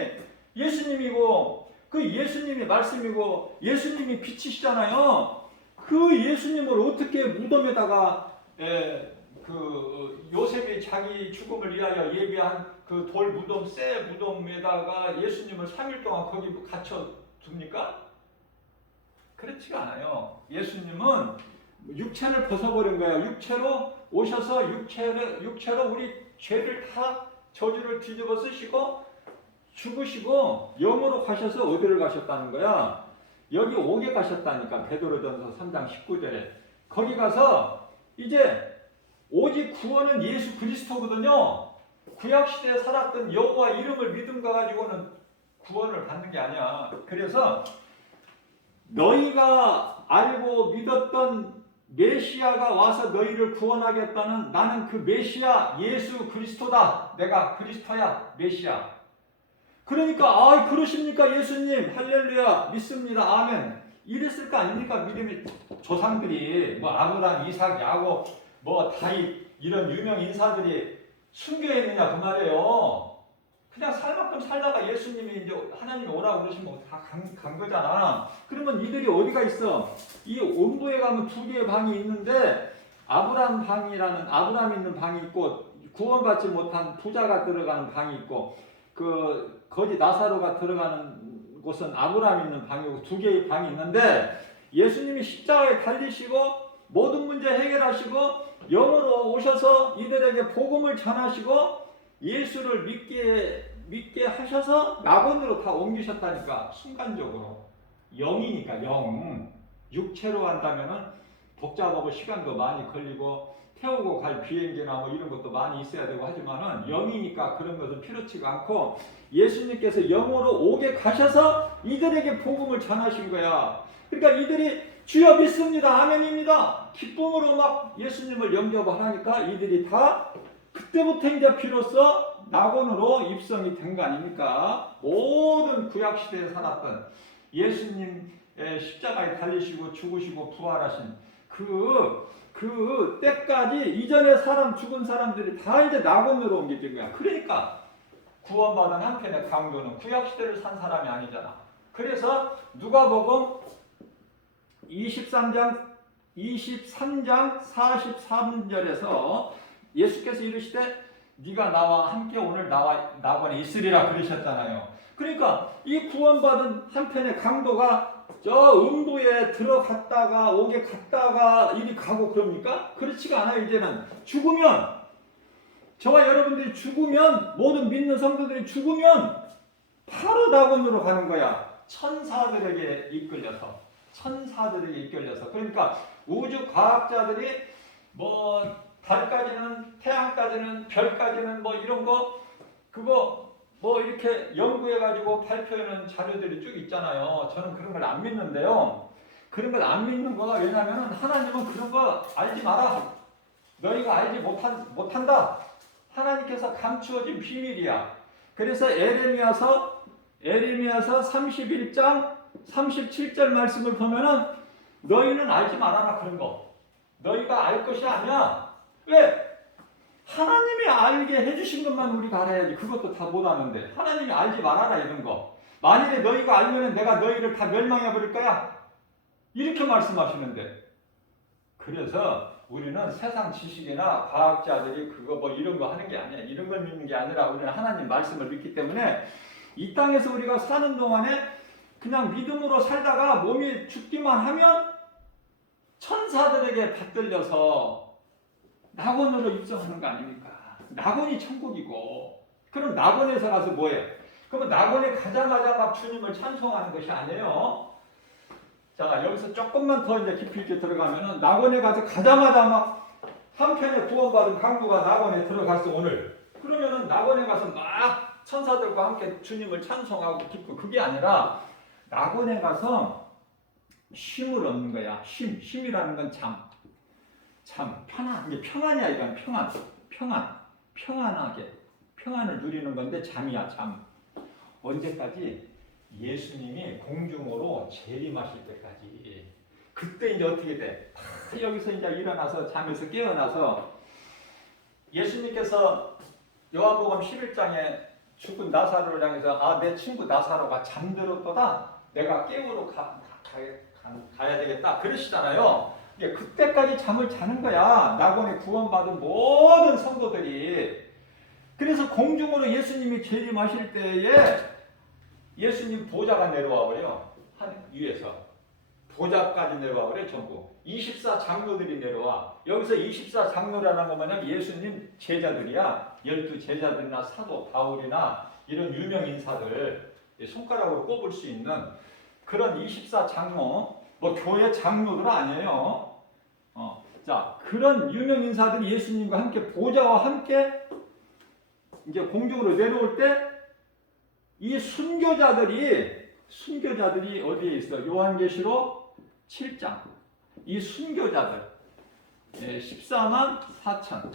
예수님이고, 그 예수님이 말씀이고, 예수님이 빛이시잖아요. 그 예수님을 어떻게 무덤에다가 그 요셉이 자기 죽음을 위하여 예비한 그 돌 무덤, 새 무덤에다가 예수님을 3일 동안 거기 갇혀 둡니까? 그렇지가 않아요. 예수님은 육체를 벗어버린 거예요. 육체로 오셔서 육체로 우리 죄를 다 저주를 뒤집어 쓰시고 죽으시고 영으로 가셔서 어디를 가셨다는 거야? 여기 옥에 가셨다니까. 베드로전서 3장 19절에 거기 가서 이제 오직 구원은 예수 그리스도거든요. 구약시대에 살았던 여호와 이름을 믿음과 가지고는 구원을 받는 게 아니야. 그래서 너희가 알고 믿었던 메시아가 와서 너희를 구원하겠다는, 나는 그 메시아 예수 그리스도다. 내가 그리스도야, 메시아. 그러니까 그러십니까 예수님, 할렐루야, 믿습니다, 아멘, 이랬을 거 아닙니까? 믿음의 조상들이 뭐 아브라함, 이삭, 야곱, 뭐 다윗 이런 유명 인사들이 숨겨 있느냐 그 말이에요. 그냥 살 만큼 살다가 예수님이 이제 하나님이 오라고 그러시면 다 간 거잖아. 그러면 이들이 어디가 있어? 이 온부에 가면 두 개의 방이 있는데 아브라함 있는 방이 있고, 구원받지 못한 부자가 들어가는 방이 있고, 그 거지 나사로가 들어가는 곳은 아브라함 있는 방이고, 두 개의 방이 있는데 예수님이 십자가에 달리시고 모든 문제 해결하시고 영으로 오셔서 이들에게 복음을 전하시고 예수를 믿게 하셔서 낙원으로 다 옮기셨다니까. 순간적으로. 영이니까 영. 육체로 한다면은 복잡하고 시간도 많이 걸리고 태우고 갈 비행기나 뭐 이런 것도 많이 있어야 되고 하지만은 영이니까 그런 것은 필요치가 않고, 예수님께서 영으로 옥에 가셔서 이들에게 복음을 전하신 거야. 그러니까 이들이 주여 믿습니다, 아멘입니다, 기쁨으로 막 예수님을 영접하니까 이들이 다 그때부터 이제 비로소 낙원으로 입성이 된 거 아닙니까? 모든 구약시대에 살았던 예수님의 십자가에 달리시고 죽으시고 부활하신 그 때까지 이전에 죽은 사람들이 다 이제 낙원으로 옮겨진 거야. 그러니까 구원받은 한편의 강도는 구약시대를 산 사람이 아니잖아. 그래서 누가복음 23장 43절에서 예수께서 이르시되 네가 나와 함께 오늘 낙원에 있으리라 그러셨잖아요. 그러니까 이 구원받은 한편의 강도가 저 음부에 들어갔다가 옥에 갔다가 이리 가고 그럽니까? 그렇지가 않아요. 이제는 죽으면, 저와 여러분들이 죽으면, 모든 믿는 성도들이 죽으면 바로 낙원으로 가는 거야. 천사들에게 이끌려서. 그러니까 우주 과학자들이 뭐 달까지는, 태양까지는, 별까지는 뭐 이런 거 그거 뭐 이렇게 연구해가지고 발표하는 자료들이 쭉 있잖아요. 저는 그런 걸 안 믿는데요. 그런 걸 안 믿는 거가 왜냐면은 하나님은 그런 거 알지 마라. 너희가 알지 못한다. 하나님께서 감추어진 비밀이야. 그래서 에레미야서 31장 37절 말씀을 보면은 너희는 알지 말아라 그런 거. 너희가 알 것이 아니야. 왜? 하나님이 알게 해주신 것만 우리가 알아야지. 그것도 다 못 아는데. 하나님이 알지 말아라 이런 거. 만일에 너희가 알면은 내가 너희를 다 멸망해 버릴 거야. 이렇게 말씀하시는데. 그래서 우리는 세상 지식이나 과학자들이 그거 뭐 이런 거 하는 게 아니야. 이런 걸 믿는 게 아니라 우리는 하나님 말씀을 믿기 때문에 이 땅에서 우리가 사는 동안에 그냥 믿음으로 살다가 몸이 죽기만 하면 천사들에게 받들려서 낙원으로 입성하는 거 아닙니까? 낙원이 천국이고. 그럼 낙원에서 가서 뭐해? 그러면 낙원에 가자마자 막 주님을 찬송하는 것이 아니에요. 자, 여기서 조금만 더 이제 깊이 있게 들어가면은 낙원에 가서 가자마자 막 한편에 구원받은 강도가 낙원에 들어갔어 오늘. 그러면은 낙원에 가서 막 천사들과 함께 주님을 찬송하고 기쁘고 그게 아니라 낙원에 가서 쉼을 얻는 거야. 쉼이라는 건 편안. 이게 평안이야 이건 평안하게 평안을 누리는 건데 잠이야 잠. 언제까지? 예수님이 공중으로 재림하실 때까지. 그때 이제 어떻게 돼? 여기서 이제 일어나서 잠에서 깨어나서 예수님께서 요한복음 11장에 죽은 나사로를 향해서 내 친구 나사로가 잠들었도다. 내가 깨우러 가야 되겠다. 그러시잖아요. 그때까지 잠을 자는 거야. 낙원에 구원받은 모든 성도들이. 그래서 공중으로 예수님이 재림하실 때에 예수님 보좌가 내려와 버려요. 하늘 위에서 보좌까지 내려와 버려요. 전부 24장로들이 내려와. 여기서 24장로라는 거 뭐냐면 예수님 제자들이야. 12제자들이나 사도 바울이나 이런 유명 인사들 손가락으로 꼽을 수 있는 그런 24장로, 뭐 교회 장로들 아니에요. 자, 그런 유명 인사들이 예수님과 함께 보좌와 함께 이제 공중으로 내려올 때 이 순교자들이 어디에 있어? 요한계시록 7장. 이 순교자들 14만 4천.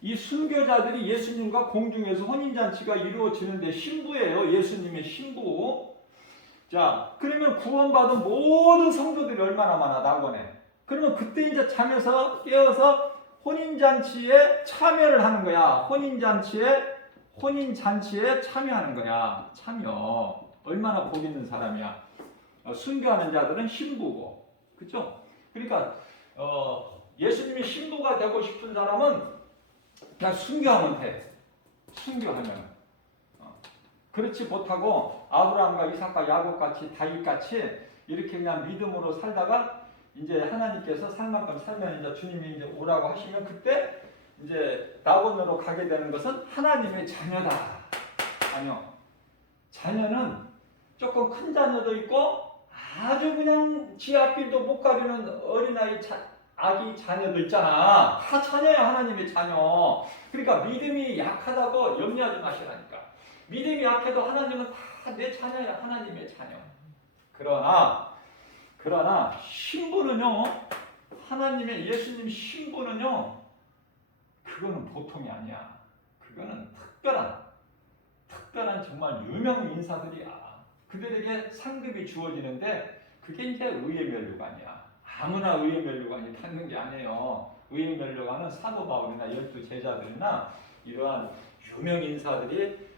이 순교자들이 예수님과 공중에서 혼인잔치가 이루어지는데 신부예요. 예수님의 신부. 자, 그러면 구원받은 모든 성도들이 얼마나 많아, 낙원에. 그러면 그때 이제 잠에서 깨어서 혼인잔치에 참여를 하는 거야. 혼인잔치에 참여하는 거야. 참여. 얼마나 복 있는 사람이야. 순교하는 자들은 신부고. 그죠? 그러니까, 예수님이 신부가 되고 싶은 사람은 그냥 순교하면 돼. 순교하면. 그렇지 못하고 아브라함과 이삭과 야곱같이 다윗같이 이렇게 그냥 믿음으로 살다가 이제 하나님께서 살 만큼 살면 이제 주님이 이제 오라고 하시면 그때 이제 낙원으로 가게 되는 것은 하나님의 자녀다. 자녀는 조금 큰 자녀도 있고 아주 그냥 지 앞길도 못 가리는 어린아이 아기 자녀도 있잖아. 다 자녀야. 하나님의 자녀. 그러니까 믿음이 약하다고 염려하지 마시라니까. 믿음이 약해도 하나님은 다 내 자녀야. 하나님의 자녀. 그러나 신부는요, 하나님의 예수님 신부는요, 그거는 보통이 아니야. 그거는 특별한 정말 유명 인사들이야. 그들에게 상급이 주어지는데 그게 이제 의의 면류관이야. 아무나 의의 면류관이 받는 게 아니에요. 의의 면류관은 사도 바울이나 12제자들이나 이러한 유명 인사들이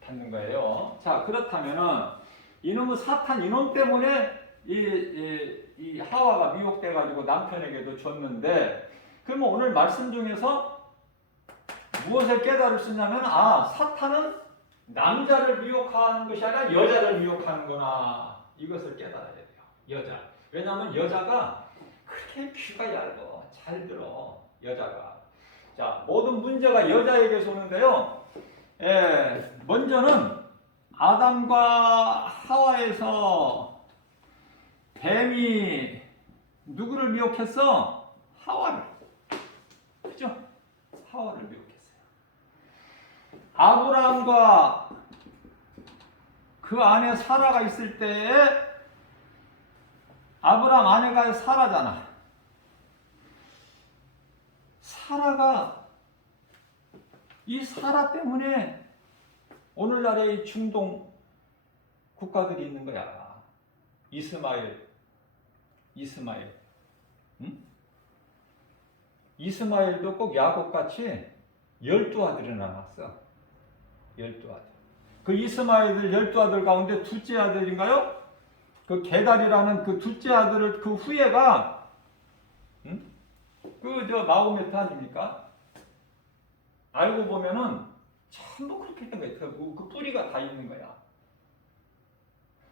받는 거예요. 자, 그렇다면은 이놈의 사탄 이놈 때문에 이 하와가 미혹돼 가지고 남편에게도 줬는데, 그러면 오늘 말씀 중에서 무엇을 깨달을 수 있냐면 사탄은 남자를 미혹하는 것이 아니라 여자를 미혹하는구나. 이것을 깨달아야 돼요. 여자. 왜냐하면 여자가 그렇게 귀가 얇아. 잘 들어. 여자가. 자, 모든 문제가 여자에게서 오는데요. 먼저는 아담과 하와에서 뱀이 누구를 미혹했어? 하와를. 그죠? 하와를 미혹했어요. 아브라함과 그 안에 사라가 있을 때에 아브라함 아내가 사라잖아. 사라가 이 사라 때문에 오늘날의 중동 국가들이 있는 거야. 이스마엘. 응? 이스마엘도 꼭 야곱같이 12아들이 낳았어. 12아들. 그 이스마엘 12아들 가운데 둘째 아들인가요? 그 게달이라는 그 둘째 아들을 그 후예가 그 마호메트 아닙니까? 알고 보면은 전부 그렇게 된 거예요. 그 뿌리가 다 있는 거야.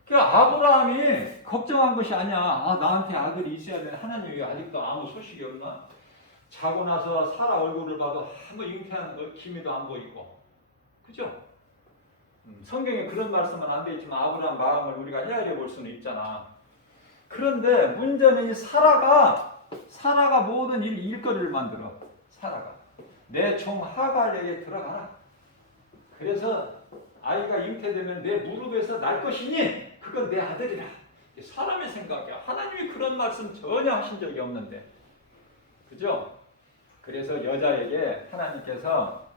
그 아브라함이 걱정한 것이 아니야. 아, 나한테 아들이 있어야 되는 하나님이 아직도 아무 소식이 없나? 자고 나서 사라 얼굴을 봐도 아무 잉태한 기미도 안 보이고, 그죠? 성경에 그런 말씀은 안 돼 있지만 아브라함 마음을 우리가 헤아려 볼 수는 있잖아. 그런데 문제는 이 사라가 모든 일거리를 만들어. 사라가 내 종 하갈에게 들어가라. 그래서 아이가 잉태되면 내 무릎에서 날 것이니 그건 내 아들이라. 사람의 생각이야. 하나님이 그런 말씀 전혀 하신 적이 없는데, 그죠? 그래서 여자에게 하나님께서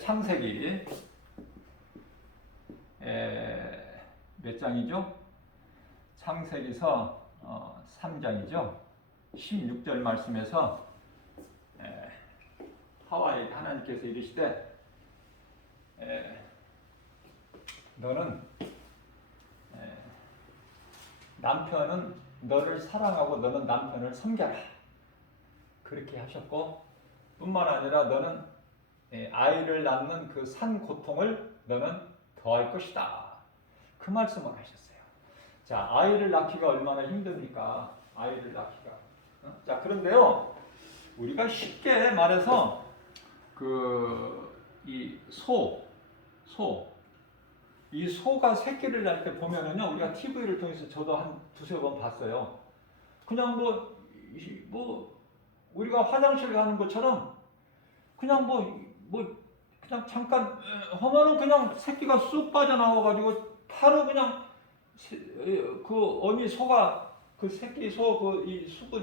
창세기 몇 장이죠? 창세기서 3장이죠. 16절 말씀에서 하와에게 하나님께서 이르시되 너는 남편은 너를 사랑하고 너는 남편을 섬겨라. 그렇게 하셨고, 뿐만 아니라 너는 아이를 낳는 그 산 고통을 너는 더할 것이다. 그 말씀을 하셨어요. 자, 아이를 낳기가 얼마나 힘듭니까? 아이를 낳기가. 자, 그런데요, 우리가 쉽게 말해서 이 소가 새끼를 낳을 때 보면은요, 우리가 TV를 통해서 저도 한 두세 번 봤어요. 그냥 우리가 화장실 가는 것처럼 그냥 그냥 잠깐 하면은 그냥 새끼가 쑥 빠져나와가지고 바로 그냥 그 어미 소가 그 새끼 이 쑥을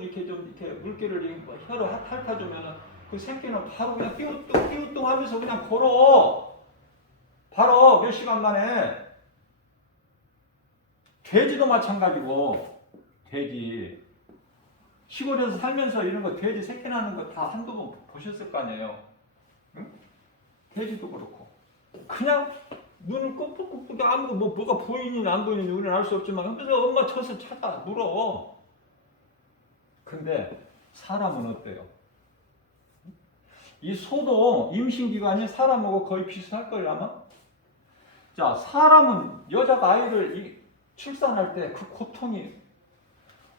이렇게 좀 이렇게 물기를 혀로 핥아주면은 그 새끼는 바로 그냥 띄우뚱 하면서 그냥 걸어. 바로 몇 시간 만에. 돼지도 마찬가지고, 돼지. 시골에서 살면서 이런 거 돼지 새끼 나는 거 다 한두 번 보셨을 거 아니에요. 응? 돼지도 그렇고. 그냥 눈을 꾹꾹꾹 아무도 뭐가 보이는지 안 보이는지 우리는 알 수 없지만 그래서 엄마 젖을 찾아 물어. 근데 사람은 어때요? 이 소도 임신기간이 사람하고 거의 비슷할 거예요 아마. 자, 사람은 여자가 아이를 출산할 때 그 고통이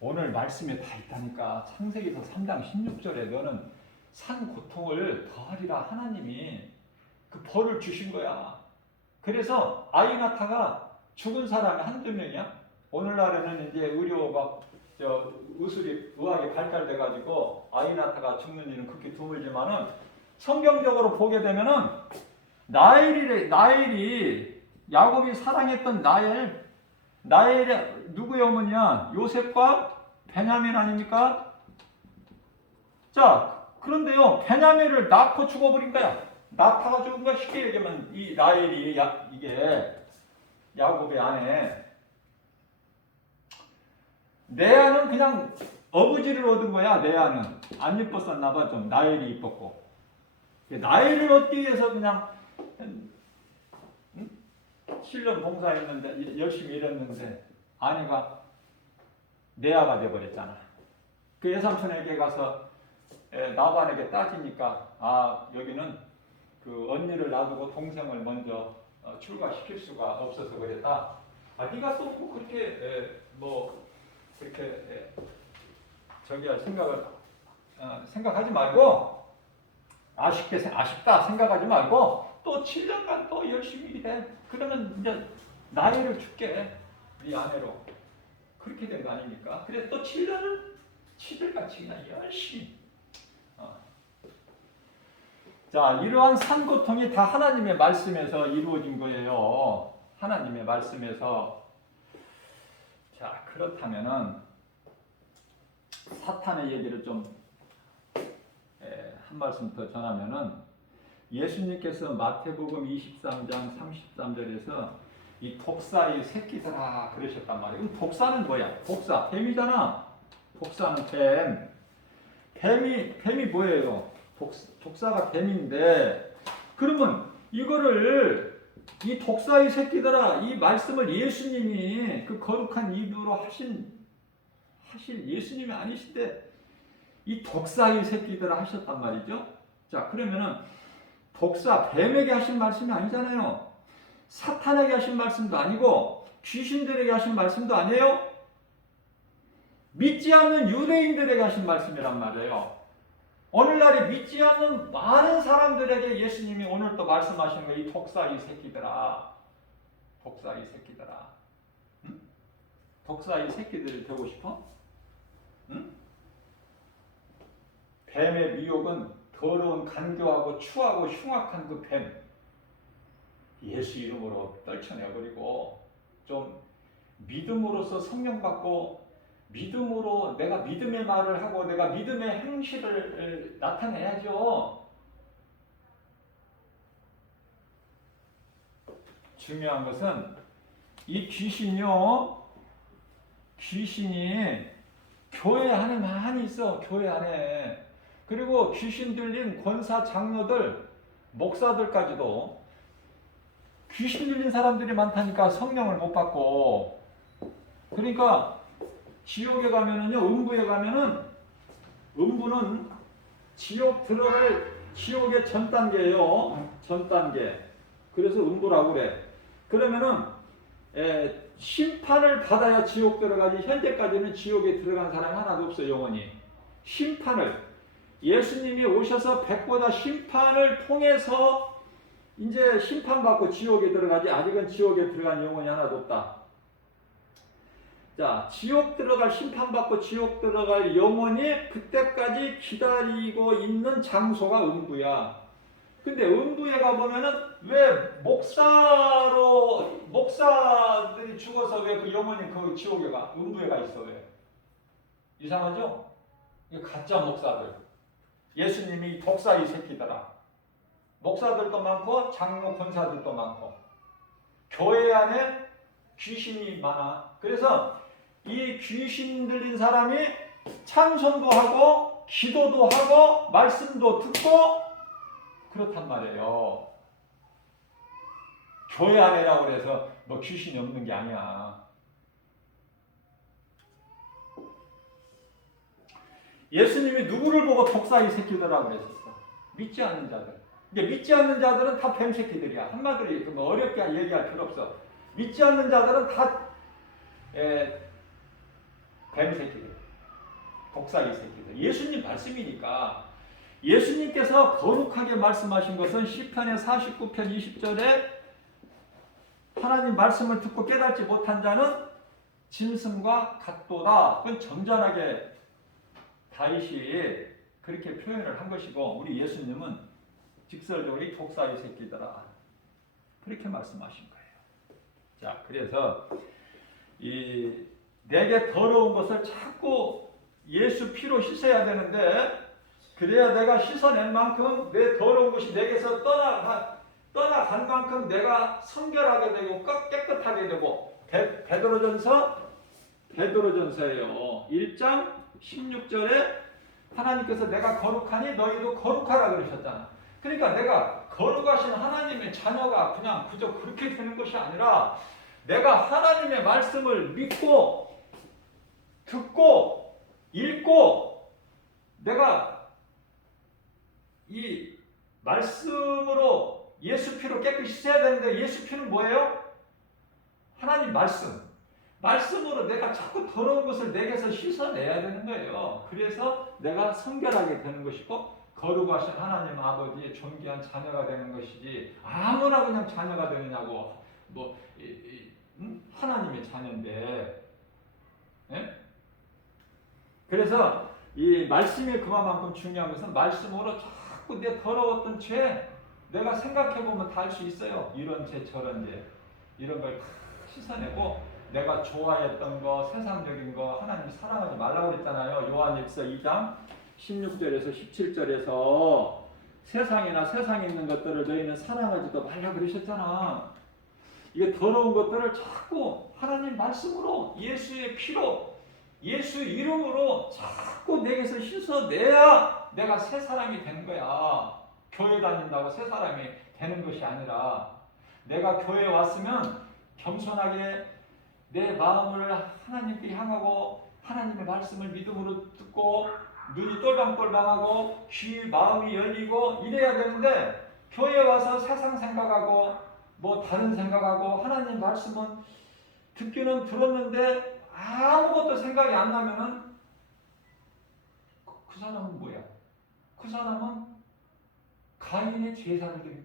오늘 말씀에 다 있다니까. 창세기서 3장 16절에 너는 산 고통을 더하리라. 하나님이 그 벌을 주신 거야. 그래서 아이 낳다가 죽은 사람이 한두 명이야. 오늘날에는 이제 의료가 의학이 발달돼가지고 아이 낳다가 죽는 일은 극히 드물지만은 성경적으로 보게 되면은 나엘이 야곱이 사랑했던 나엘이 누구의 어머니야? 요셉과 베냐민 아닙니까? 자, 그런데요, 베냐민을 낳고 죽어버린 거야. 낳다가 죽은 거야. 쉽게 얘기하면 이 나엘이 이게 야곱의 아내. 레아는 그냥 어부지를 얻은 거야. 레아는 안 이뻤었나 봐. 좀 나엘이 이뻤고. 나엘을 얻기 위해서 그냥 7년 봉사했는데 열심히 일했는데 아내가 레아가 돼버렸잖아. 그 외삼촌에게 가서 나반에게 따지니까 여기는 그 언니를 놔두고 동생을 먼저 출가시킬 수가 없어서 그랬다. 네가 또 그렇게 그렇게 저기 할 생각을 생각하지 말고 아쉽다 생각하지 말고 또 7년간 또 열심히 일해. 그러면 이제 나이를 줄게. 네 아내로. 그렇게 된 거 아닙니까? 그래서 또 7년을 치들같이 그냥 열심히. 자, 이러한 산고통이 다 하나님의 말씀에서 이루어진 거예요. 하나님의 말씀에서. 자, 그렇다면은 사탄의 얘기를 좀 한 말씀 더 전하면은, 예수님께서 마태복음 23장 33절에서 이 독사의 새끼들아 그러셨단 말이에요. 그럼 독사는 뭐야? 독사, 뱀이잖아. 독사는 뱀. 뱀이 뭐예요? 독사가 뱀인데, 그러면 이거를, 이 독사의 새끼들아, 이 말씀을 예수님이 그 거룩한 입으로 하실 예수님이 아니신데 이 독사의 새끼들아 하셨단 말이죠. 자, 그러면은 독사, 뱀에게 하신 말씀이 아니잖아요. 사탄에게 하신 말씀도 아니고 귀신들에게 하신 말씀도 아니에요. 믿지 않는 유대인들에게 하신 말씀이란 말이에요. 오늘날에 믿지 않는 많은 사람들에게 예수님이 오늘 또 말씀하시는 거예요. 이 독사의 새끼들아. 독사의 새끼들아. 응? 독사의 새끼들이 되고 싶어? 응? 뱀의 미혹은 더러운 간교하고 추하고 흉악한 그 뱀. 예수 이름으로 떨쳐내버리고 좀 믿음으로써 성령 받고 믿음으로 내가 믿음의 말을 하고 내가 믿음의 행실을 나타내야죠. 중요한 것은 이 귀신이 교회 안에 많이 있어. 교회 안에. 그리고 귀신 들린 권사 장로들, 목사들까지도 귀신 들린 사람들이 많다니까 성령을 못 받고. 그러니까 지옥에 가면은요, 음부에 가면은, 음부는 지옥 들어갈 지옥의 전 단계예요. 전 단계. 그래서 음부라고 그래. 그러면은 심판을 받아야 지옥 들어가지. 현재까지는 지옥에 들어간 사람이 하나도 없어요. 영원히 심판을, 예수님이 오셔서 백보다 심판을 통해서 이제 심판받고 지옥에 들어가지. 아직은 지옥에 들어간 영혼이 하나도 없다. 자, 지옥 들어갈, 심판받고 지옥 들어갈 영혼이 그때까지 기다리고 있는 장소가 음부야. 근데 음부에 가보면은 왜 목사들이 죽어서 왜 그 영혼이 그 지옥에 가? 음부에 가 있어. 왜? 이상하죠? 이게 가짜 목사들. 예수님이 독사의 새끼더라. 목사들도 많고 장로 권사들도 많고 교회 안에 귀신이 많아. 그래서 이 귀신 들린 사람이 찬송도 하고 기도도 하고 말씀도 듣고 그렇단 말이에요. 교회 안에라고 해서 뭐 귀신이 없는 게 아니야. 예수님이 누구를 보고 독사의 새끼들이라고 그랬었어? 믿지 않는 자들. 근데 믿지 않는 자들은 다 뱀 새끼들이야. 한마디로 뭐 어렵게 얘기할 필요 없어. 믿지 않는 자들은 다 뱀 새끼들, 독사의 새끼들. 예수님 말씀이니까. 예수님께서 거룩하게 말씀하신 것은 시편의 49편 20절에 하나님 말씀을 듣고 깨닫지 못한 자는 짐승과 같도다. 그건 점잖하게 다윗이 그렇게 표현을 한 것이고, 우리 예수님은 직설적으로 이 독사의 새끼들아 그렇게 말씀하신 거예요. 자, 그래서 이 내게 더러운 것을 자꾸 예수 피로 씻어야 되는데, 그래야 내가 씻어낸 만큼 내 더러운 것이 내게서 떠나간 만큼 내가 성결하게 되고 깨끗하게 되고. 베드로전서예요. 1장 16절에 하나님께서 내가 거룩하니 너희도 거룩하라 그러셨잖아. 그러니까 내가 거룩하신 하나님의 자녀가 그저 그렇게 되는 것이 아니라, 내가 하나님의 말씀을 믿고 듣고 읽고 내가 이 말씀으로 예수 피로 깨끗이 씻어야 되는데, 예수 피는 뭐예요? 하나님 말씀으로 내가 자꾸 더러운 것을 내게서 씻어내야 되는 거예요. 그래서 내가 성결하게 되는 것이고 거룩하신 하나님 아버지의 존귀한 자녀가 되는 것이지, 아무나 그냥 자녀가 되느냐고. 하나님의 자녀인데. 예? 그래서 이 말씀이 그만큼 중요한 것은 말씀으로 자꾸 내 더러웠던 죄 내가 생각해보면 다 알 수 있어요. 이런 죄 저런 죄 이런 걸 다 씻어내고 내가 좋아했던 거 세상적인 거 하나님 사랑하지 말라고 그랬잖아요. 요한일서 2장 16절에서 17절에서 세상이나 세상에 있는 것들을 너희는 사랑하지도 말라 그러셨잖아. 이게 더러운 것들을 자꾸 하나님 말씀으로 예수의 피로 예수 이름으로 자꾸 내게서 씻어내야 내가 새 사람이 되는 거야. 교회 다닌다고 새 사람이 되는 것이 아니라 내가 교회에 왔으면 겸손하게 내 마음을 하나님께 향하고 하나님의 말씀을 믿음으로 듣고 눈이 똘방똘방하고 귀 마음이 열리고 이래야 되는데 교회에 와서 세상 생각하고 뭐 다른 생각하고 하나님 말씀은 듣기는 들었는데 아무것도 생각이 안 나면은 그 사람은 뭐야? 그 사람은 가인의 제사를 드린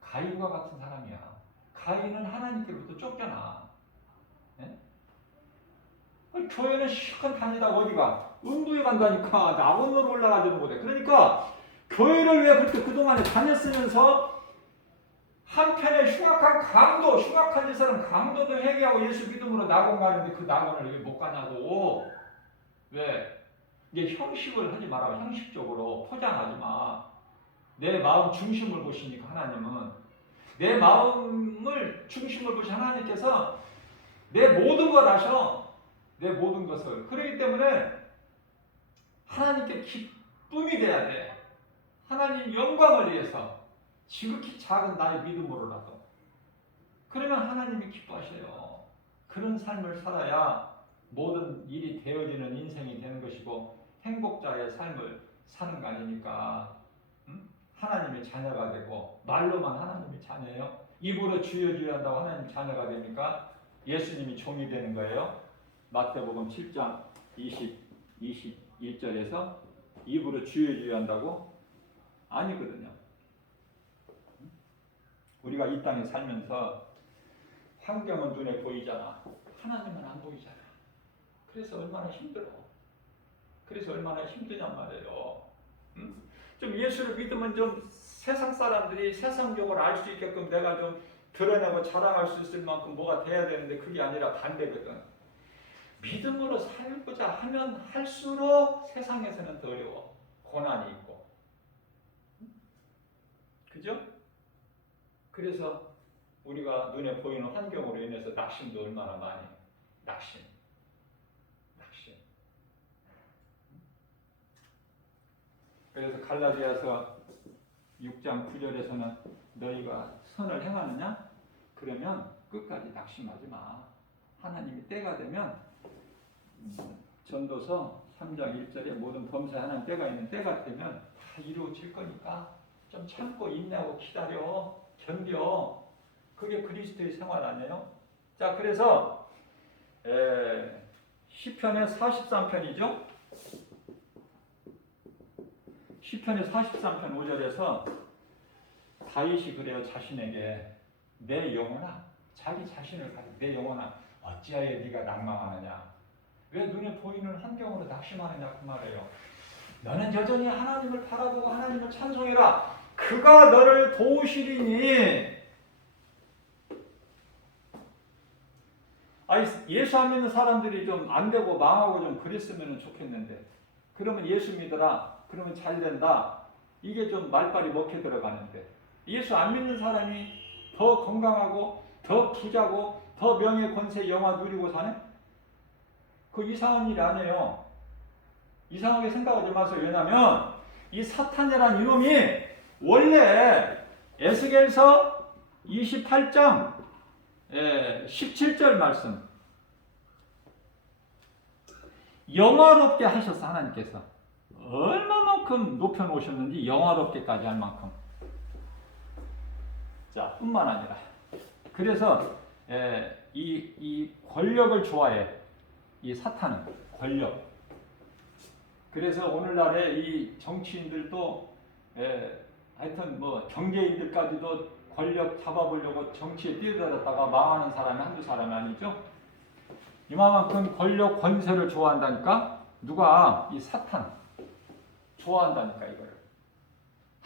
가인과 같은 사람이야. 가인은 하나님께로부터 쫓겨나. 네? 교회는 실컷 다니다가 어디가? 음부에 간다니까. 낙원으로 올라가지는 못해. 그러니까 교회를 왜 그렇게 그동안에 다녔으면서 한편에 흉악한 짓은 강도도 회개하고 예수 믿음으로 낙원 가는데 그 낙원을 왜 못 가냐고. 왜? 이게 형식을 하지 마라. 형식적으로 포장하지 마. 내 마음 중심을 보시니까 하나님은 내 마음을 중심을 보신 하나님께서 내 모든 걸 아셔. 내 모든 것을. 그렇기 때문에 하나님께 기쁨이 돼야 돼. 하나님 영광을 위해서 지극히 작은 나의 믿음으로라도. 그러면 하나님이 기뻐하셔요. 그런 삶을 살아야 모든 일이 되어지는 인생이 되는 것이고 행복자의 삶을 사는 거 아닙니까? 하나님의 자녀가 되고 말로만 하나님의 자녀예요. 입으로 주여 주여 한다고 하나님 자녀가 됩니까? 예수님이 종이 되는 거예요. 마태복음 7장 21절에서 입으로 주여 주여 한다고? 아니거든요. 우리가 이 땅에 살면서 환경은 눈에 보이잖아. 하나님은 안 보이잖아. 그래서 얼마나 힘들어. 그래서 얼마나 힘드냔 말이에요. 좀 예수를 믿으면 좀 세상 사람들이 세상적으로 알 수 있게끔 내가 좀 드러내고 자랑할 수 있을 만큼 뭐가 돼야 되는데 그게 아니라 반대거든. 믿음으로 살고자 하면 할수록 세상에서는 더 어려워. 고난이 있고. 그죠? 그래서 우리가 눈에 보이는 환경으로 인해서 낙심도 얼마나 많이 낙심. 그래서 갈라디아서 6장 9절에서는 너희가 선을 행하느냐? 그러면 끝까지 낙심하지 마. 하나님이 때가 되면 전도서 3장 1절에 모든 범사에 하나님 때가 있는 때가 되면 다 이루어질 거니까 좀 참고 인내하고 기다려. 견뎌. 그게 그리스도의 생활 아니에요? 자, 그래서 시편의 43편이죠? 시편의 43편 5절에서 다윗이 그래요. 자신에게 내 영혼아, 자기 자신을 가지고 내 영혼아 어찌하여 네가 낭망하느냐? 왜 눈에 보이는 환경으로 낙심하느냐 그 말이에요. 너는 여전히 하나님을 바라보고 하나님을 찬송해라. 그가 너를 도우시리니. 예수 안 믿는 사람들이 좀 안 되고 망하고 좀 그랬으면 좋겠는데 그러면 예수 믿어라. 그러면 잘 된다. 이게 좀 말빨이 먹혀 들어가는데 예수 안 믿는 사람이 더 건강하고 더 부자고 더 명예 권세 영화 누리고 사네? 그 이상한 일이 아니에요. 이상하게 생각하지 마세요. 왜냐하면 이 사탄이라는 이놈이 원래 에스겔서 28장 17절 말씀 영화롭게 하셨어. 하나님께서 얼마만큼 높여놓으셨는지 영화롭게까지 할 만큼. 자, 뿐만 아니라 그래서 이 권력을 좋아해. 이 사탄은 권력. 그래서 오늘날에 이 정치인들도 하여튼 뭐 경제인들까지도 권력 잡아보려고 정치에 뛰어들었다가 망하는 사람이 한두 사람이 아니죠. 이만큼 권력 권세를 좋아한다니까. 누가? 이 사탄 좋아한다니까 이거를.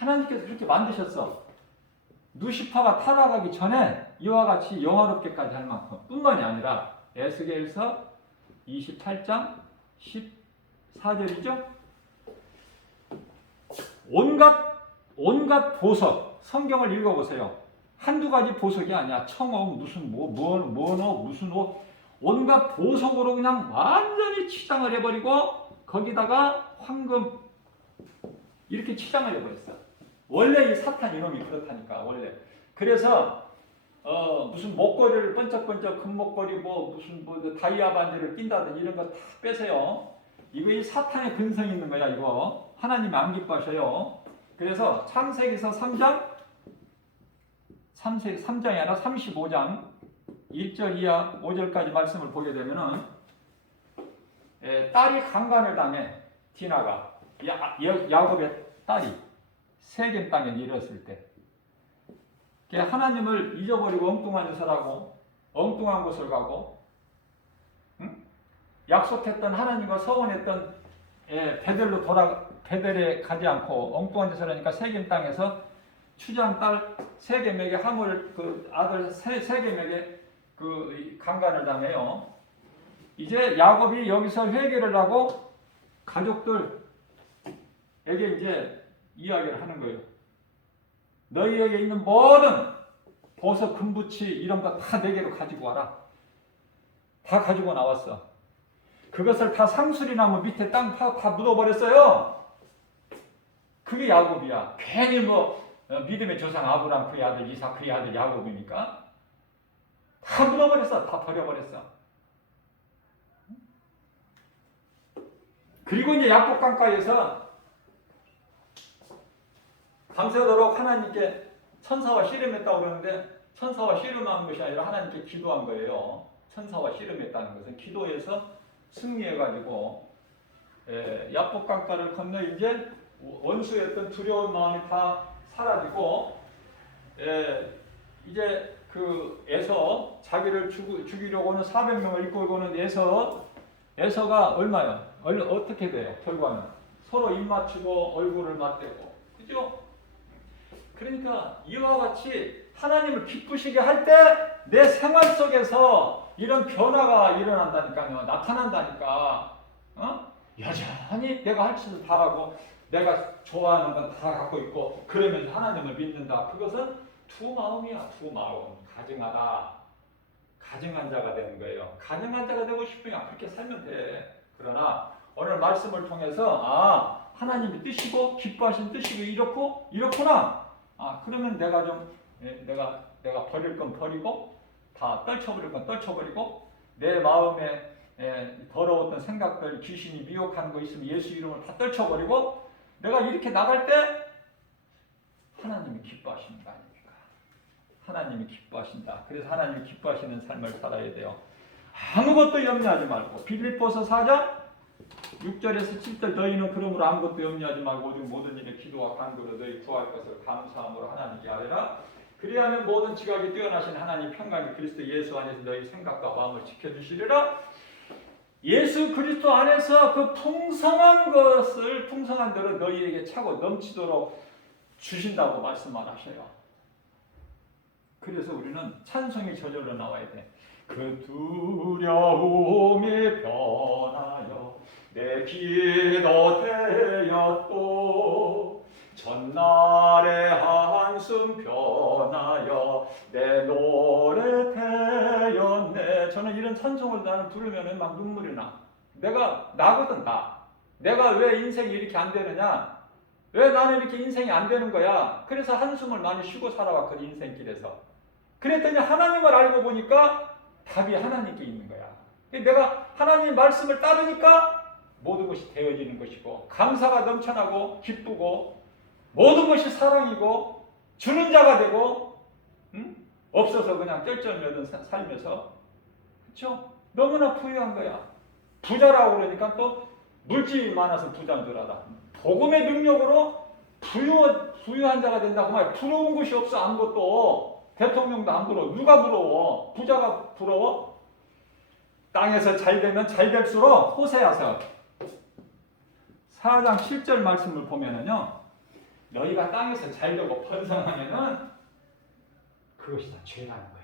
하나님께서 그렇게 만드셨어. 누시파가 타락하기 전에 이와 같이 영화롭게까지 할 만큼 뿐만이 아니라 에스겔서 28장 14절이죠. 온갖 보석, 성경을 읽어보세요. 한두 가지 보석이 아니야. 청옥, 무슨 뭐너 무슨 옷, 온갖 보석으로 그냥 완전히 치장을 해버리고 거기다가 황금 이렇게 치장을 해버렸어. 원래 이 사탄 이놈이 그렇다니까 원래. 그래서 무슨 목걸이를 번쩍번쩍 금목걸이 무슨 다이아 반지를 낀다든지 이런 거 다 빼세요. 이거 이 사탄의 근성이 있는 거야 이거. 하나님이 안 기뻐하셔요. 그래서 창세기서 3장이 아니라 35장 1절 이하 5절까지 말씀을 보게 되면은 딸이 강간을 당해 디나가 야곱의 딸이 세겜 땅에 이르렀을 때 하나님을 잊어버리고 엉뚱한 짓을 하고 엉뚱한 곳을 가고 약속했던 하나님과 서원했던 베델에 가지 않고 엉뚱한 짓을 하니까 세겜 땅에서 추장 딸 세겜에게 아들 세겜에게 강간을 당해요. 이제 야곱이 여기서 회개를 하고 가족들에게 이제 이야기를 하는 거예요. 너희에게 있는 모든 보석, 금부치 이런 거 다 내게로 가지고 와라. 다 가지고 나왔어. 그것을 다 상수리나무 밑에 땅 다 묻어버렸어요. 그게 야곱이야. 괜히 믿음의 조상 아브라함 그의 아들 이삭 그의 아들 야곱이니까 다 묻어버렸어. 다 버려버렸어. 그리고 이제 야복 강가에서 밤새도록 하나님께 천사와 씨름했다고 그러는데 천사와 씨름한 것이 아니라 하나님께 기도한 거예요. 천사와 씨름했다는 것은 기도해서 승리해가지고 야복 강가를 건너 이제 원수였던 두려운 마음이 다 사라지고 이제 그 에서 자기를 죽이려고 하는 400명을 이끌고 오는 에서가 얼마요? 어떻게 돼요? 결과는 서로 입 맞추고 얼굴을 맞대고 그죠? 그러니까 이와 같이 하나님을 기쁘시게 할 때 내 생활 속에서 이런 변화가 일어난다니까요. 나타난다니까. 여전히 내가 할 짓을 다 하고 내가 좋아하는 건 다 갖고 있고 그러면서 하나님을 믿는다. 그것은 두 마음이야. 두 마음. 가증한 자가 되는 거예요. 가증한 자가 되고 싶으면 그렇게 살면 돼. 그러나 오늘 말씀을 통해서 하나님의 뜻이고 기뻐하신 뜻이고 이렇구나. 그러면 내가 버릴 건 버리고 다 떨쳐버릴 건 떨쳐버리고 내 마음에 더러웠던 생각들 귀신이 미혹하는 거 있으면 예수 이름을 다 떨쳐버리고 내가 이렇게 나갈 때 하나님이 기뻐하시는 거 아닙니까? 하나님이 기뻐하신다. 그래서 하나님이 기뻐하시는 삶을 살아야 돼요. 아무것도 염려하지 말고 빌립보서 4장 6절에서 7절 너희는 그러므로 아무것도 염려하지 말고 오직 모든 일에 기도와 간구로 너희 구할 것을 감사함으로 하나님께 아뢰라. 그리하면 모든 지각이 뛰어나신 하나님 평강이 그리스도 예수 안에서 너희 생각과 마음을 지켜주시리라. 예수 그리스도 안에서 그 풍성한 것을 풍성한 대로 너희에게 차고 넘치도록 주신다고 말씀을 하셔요. 그래서 우리는 찬송이 저절로 나와야 돼. 그 두려움이 변하여 내 기도 되었고 전날의 한숨 변하여 내 노래 되었네. 저는 이런 찬송을 나는 부르면 막 눈물이 나. 내가 나거든 나. 내가 왜 인생이 이렇게 안 되느냐? 왜 나는 이렇게 인생이 안 되는 거야? 그래서 한숨을 많이 쉬고 살아왔거든 인생길에서. 그랬더니 하나님을 알고 보니까 답이 하나님께 있는 거야. 내가 하나님 말씀을 따르니까 모든 것이 되어지는 것이고 감사가 넘쳐나고 기쁘고 모든 것이 사랑이고 주는 자가 되고 없어서 그냥 쩔쩔매던 살면서 그렇죠? 너무나 부유한 거야. 부자라고 그러니까 또 물질이 많아서 부자인 줄 알아. 복음의 능력으로 부유한 자가 된다고 말이야. 부러운 것이 없어. 아무것도. 대통령도 안 부러워. 누가 부러워? 부자가 부러워? 땅에서 잘 되면 잘 될수록 호세아서 4장 7절 말씀을 보면은요. 너희가 땅에서 잘되고 번성하면은 그것이 다 죄라는 거야.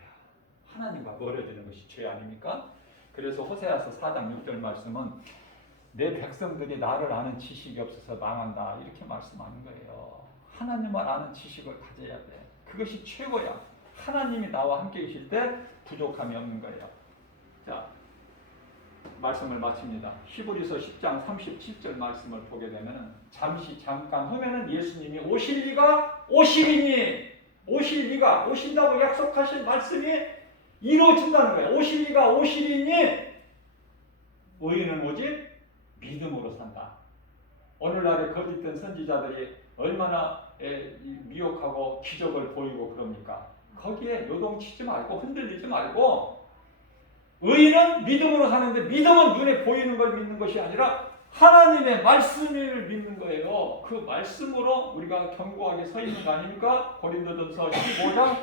하나님과 멀어지는 것이 죄 아닙니까? 그래서 호세아서 4장 6절 말씀은 내 백성들이 나를 아는 지식이 없어서 망한다 이렇게 말씀하는 거예요. 하나님을 아는 지식을 가져야 돼. 그것이 최고야. 하나님이 나와 함께 계실 때 부족함이 없는 거예요. 자, 말씀을 마칩니다. 히브리서 10장 37절 말씀을 보게 되면 잠깐 후면은 예수님이 오실 리가 오신다고 약속하신 말씀이 이루어진다는 거예요. 오실 리가 오시리니 의인은 오직 믿음으로 산다. 오늘날의 거짓된 선지자들이 얼마나 미혹하고 기적을 보이고 그럽니까? 거기에 요동치지 말고 흔들리지 말고 의인은 믿음으로 사는데 믿음은 눈에 보이는 걸 믿는 것이 아니라 하나님의 말씀을 믿는 거예요. 그 말씀으로 우리가 견고하게 서 있는 거 아닙니까? 고린도전서 15장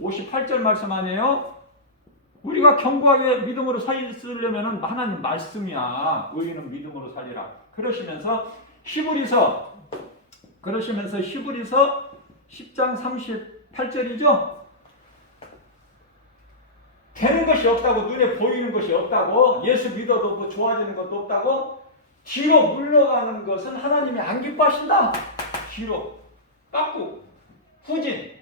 58절 말씀 아니에요? 우리가 견고하게 믿음으로 서 있으려면 하나님 말씀이야. 의인은 믿음으로 살리라. 그러시면서 히브리서 10장 38절이죠? 되는 것이 없다고, 눈에 보이는 것이 없다고, 예수 믿어도 뭐 좋아지는 것도 없다고, 뒤로 물러가는 것은 하나님이 안 기뻐하신다. 뒤로 깎고 후진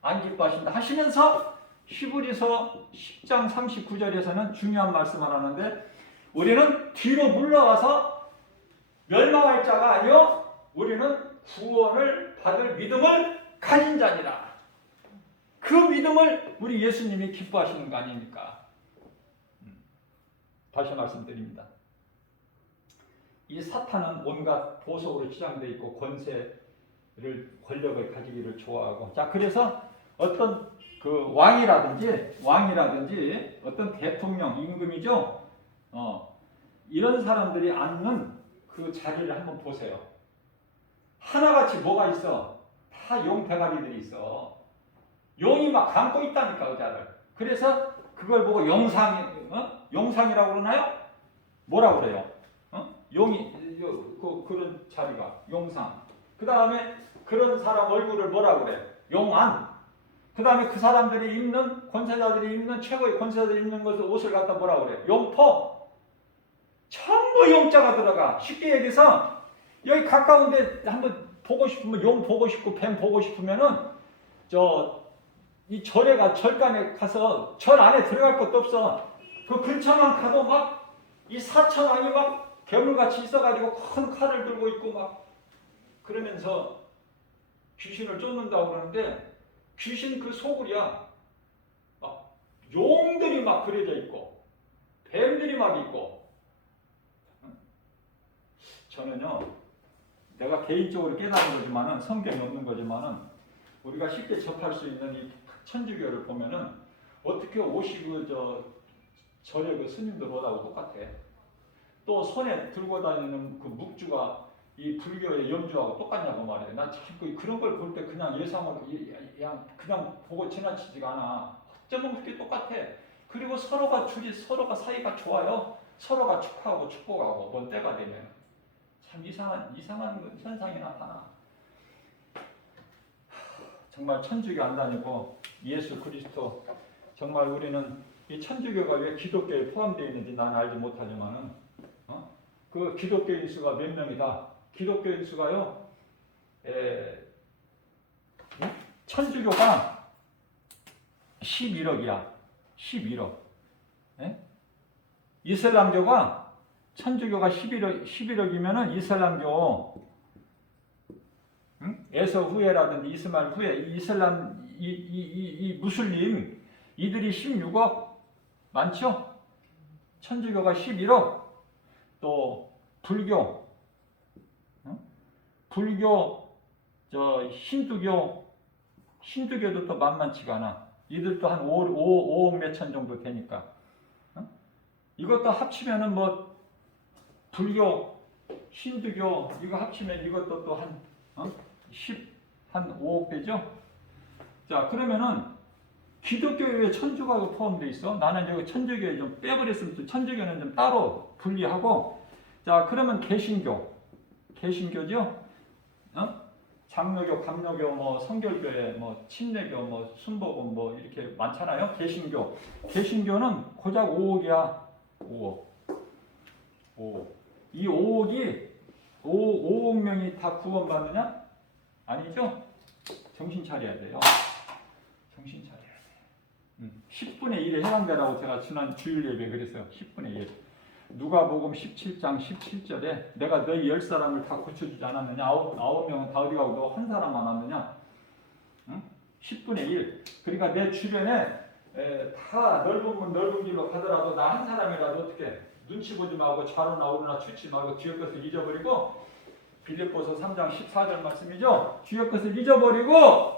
안 기뻐하신다 하시면서 히브리서 10장 39절에서는 중요한 말씀을 하는데 우리는 뒤로 물러가서 멸망할 자가 아니요 우리는 구원을 받을 믿음을 가진 자니라. 그 믿음을 우리 예수님이 기뻐하시는 거 아닙니까? 다시 말씀드립니다. 이 사탄은 온갖 보석으로 치장되어 있고 권력을 가지기를 좋아하고, 자 그래서 어떤 그 왕이라든지 어떤 대통령, 임금이죠. 이런 사람들이 앉는 그 자리를 한번 보세요. 하나같이 뭐가 있어? 다 용 대가리들이 있어. 용이 막 감고 있다니까 의자를. 그래서 그걸 보고 용상이라고 그러나요? 뭐라고 그래요? 용이 그런 자리가 용상. 그 다음에 그런 사람 얼굴을 뭐라고 그래? 용안. 그 다음에 그 사람들이 입는 권세자들이 입는 최고의 권세자들이 입는 것을 옷을 갖다 뭐라고 그래? 용포. 전부 용자가 들어가. 쉽게 얘기해서 여기 가까운데 한번 보고 싶으면 용 보고 싶고 뱀 보고 싶으면은 이 절간에 가서 절 안에 들어갈 것도 없어. 그 근처만 가도 막 이 사천왕이 막 괴물같이 있어가지고 큰 칼을 들고 있고 막 그러면서 귀신을 쫓는다고 그러는데 귀신 그 속을이야. 막 용들이 막 그려져 있고 뱀들이 막 있고. 저는요 내가 개인적으로 깨달은 거지만은 성경에 없는 거지만은 우리가 쉽게 접할 수 있는 이 천주교를 보면은 어떻게 옷이 절에 그 스님들 옷하고 똑같아. 또 손에 들고 다니는 그 묵주가 이 불교의 염주하고 똑같냐고 말이야. 나 자꾸 그런 걸 볼 때 그냥 그냥 보고 지나치지가 않아. 어쩌면 그렇게 똑같아. 그리고 서로가 사이가 좋아요. 서로가 축하하고 축복하고 먼 때가 되면 참 이상한 현상이 나타나. 정말 천주교 안 다니고 예수 그리스도 정말 우리는 이 천주교가 왜 기독교에 포함되어 있는지 나는 알지 못하지만은 그 기독교인 수가 몇 명이다. 기독교인 수가요. 천주교가 11억이야. 11억. 이슬람교가 천주교가 11억이면은 이슬람교 에서 후예라든지 이스마일 후예, 이슬람, 이 무슬림 이들이 16억 많죠? 천주교가 11억, 또 불교, 힌두교도 또 만만치가 않아. 이들도 한 5억 몇천 정도 되니까. 이것도 합치면은 뭐 불교, 힌두교 이거 합치면 이것도 또 한 5억 되죠? 자, 그러면은 기독교에 천주교가 포함되어 있어? 나는 여기 천주교에 좀 빼버렸으면 천주교는 좀 따로 분리하고, 자, 그러면 개신교죠? 장로교, 감로교, 뭐 성결교회, 뭐 침례교, 뭐 순복음 뭐 이렇게 많잖아요. 개신교. 개신교는 고작 5억이야. 5억. 5억. 이 5억 명이 다 구원받느냐? 아니죠? 정신 차려야 돼요. 정신 차려야 돼요. 10분의 1에 해당되라고 제가 지난 주일 예배 그랬어요. 10분의 1. 누가복음 17장 17절에 내가 너희 10사람을 다 고쳐주지 않았느냐? 9명은 다 어디 가고 너 한 사람만 왔느냐? 응? 10분의 1. 그러니까 내 주변에 다 넓은 문 넓은 길로 가더라도 나 한 사람이라도 어떻게 눈치 보지 말고 좌로나 우로나 추치 말고 뒤에 것을 잊어버리고 빌립보서 3장 14절 말씀이죠. 뒤에 것을 잊어버리고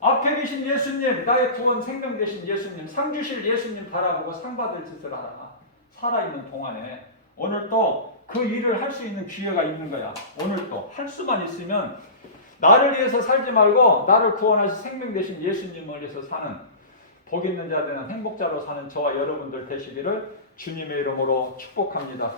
앞에 계신 예수님, 나의 구원 생명 되신 예수님, 상 주실 예수님 바라보고 상 받을 짓을 하라. 살아있는 동안에 오늘 또 그 일을 할 수 있는 기회가 있는 거야. 오늘 또 할 수만 있으면 나를 위해서 살지 말고 나를 구원하신 생명 되신 예수님을 위해서 사는 복 있는 자들은 행복자로 사는 저와 여러분들 되시기를 주님의 이름으로 축복합니다.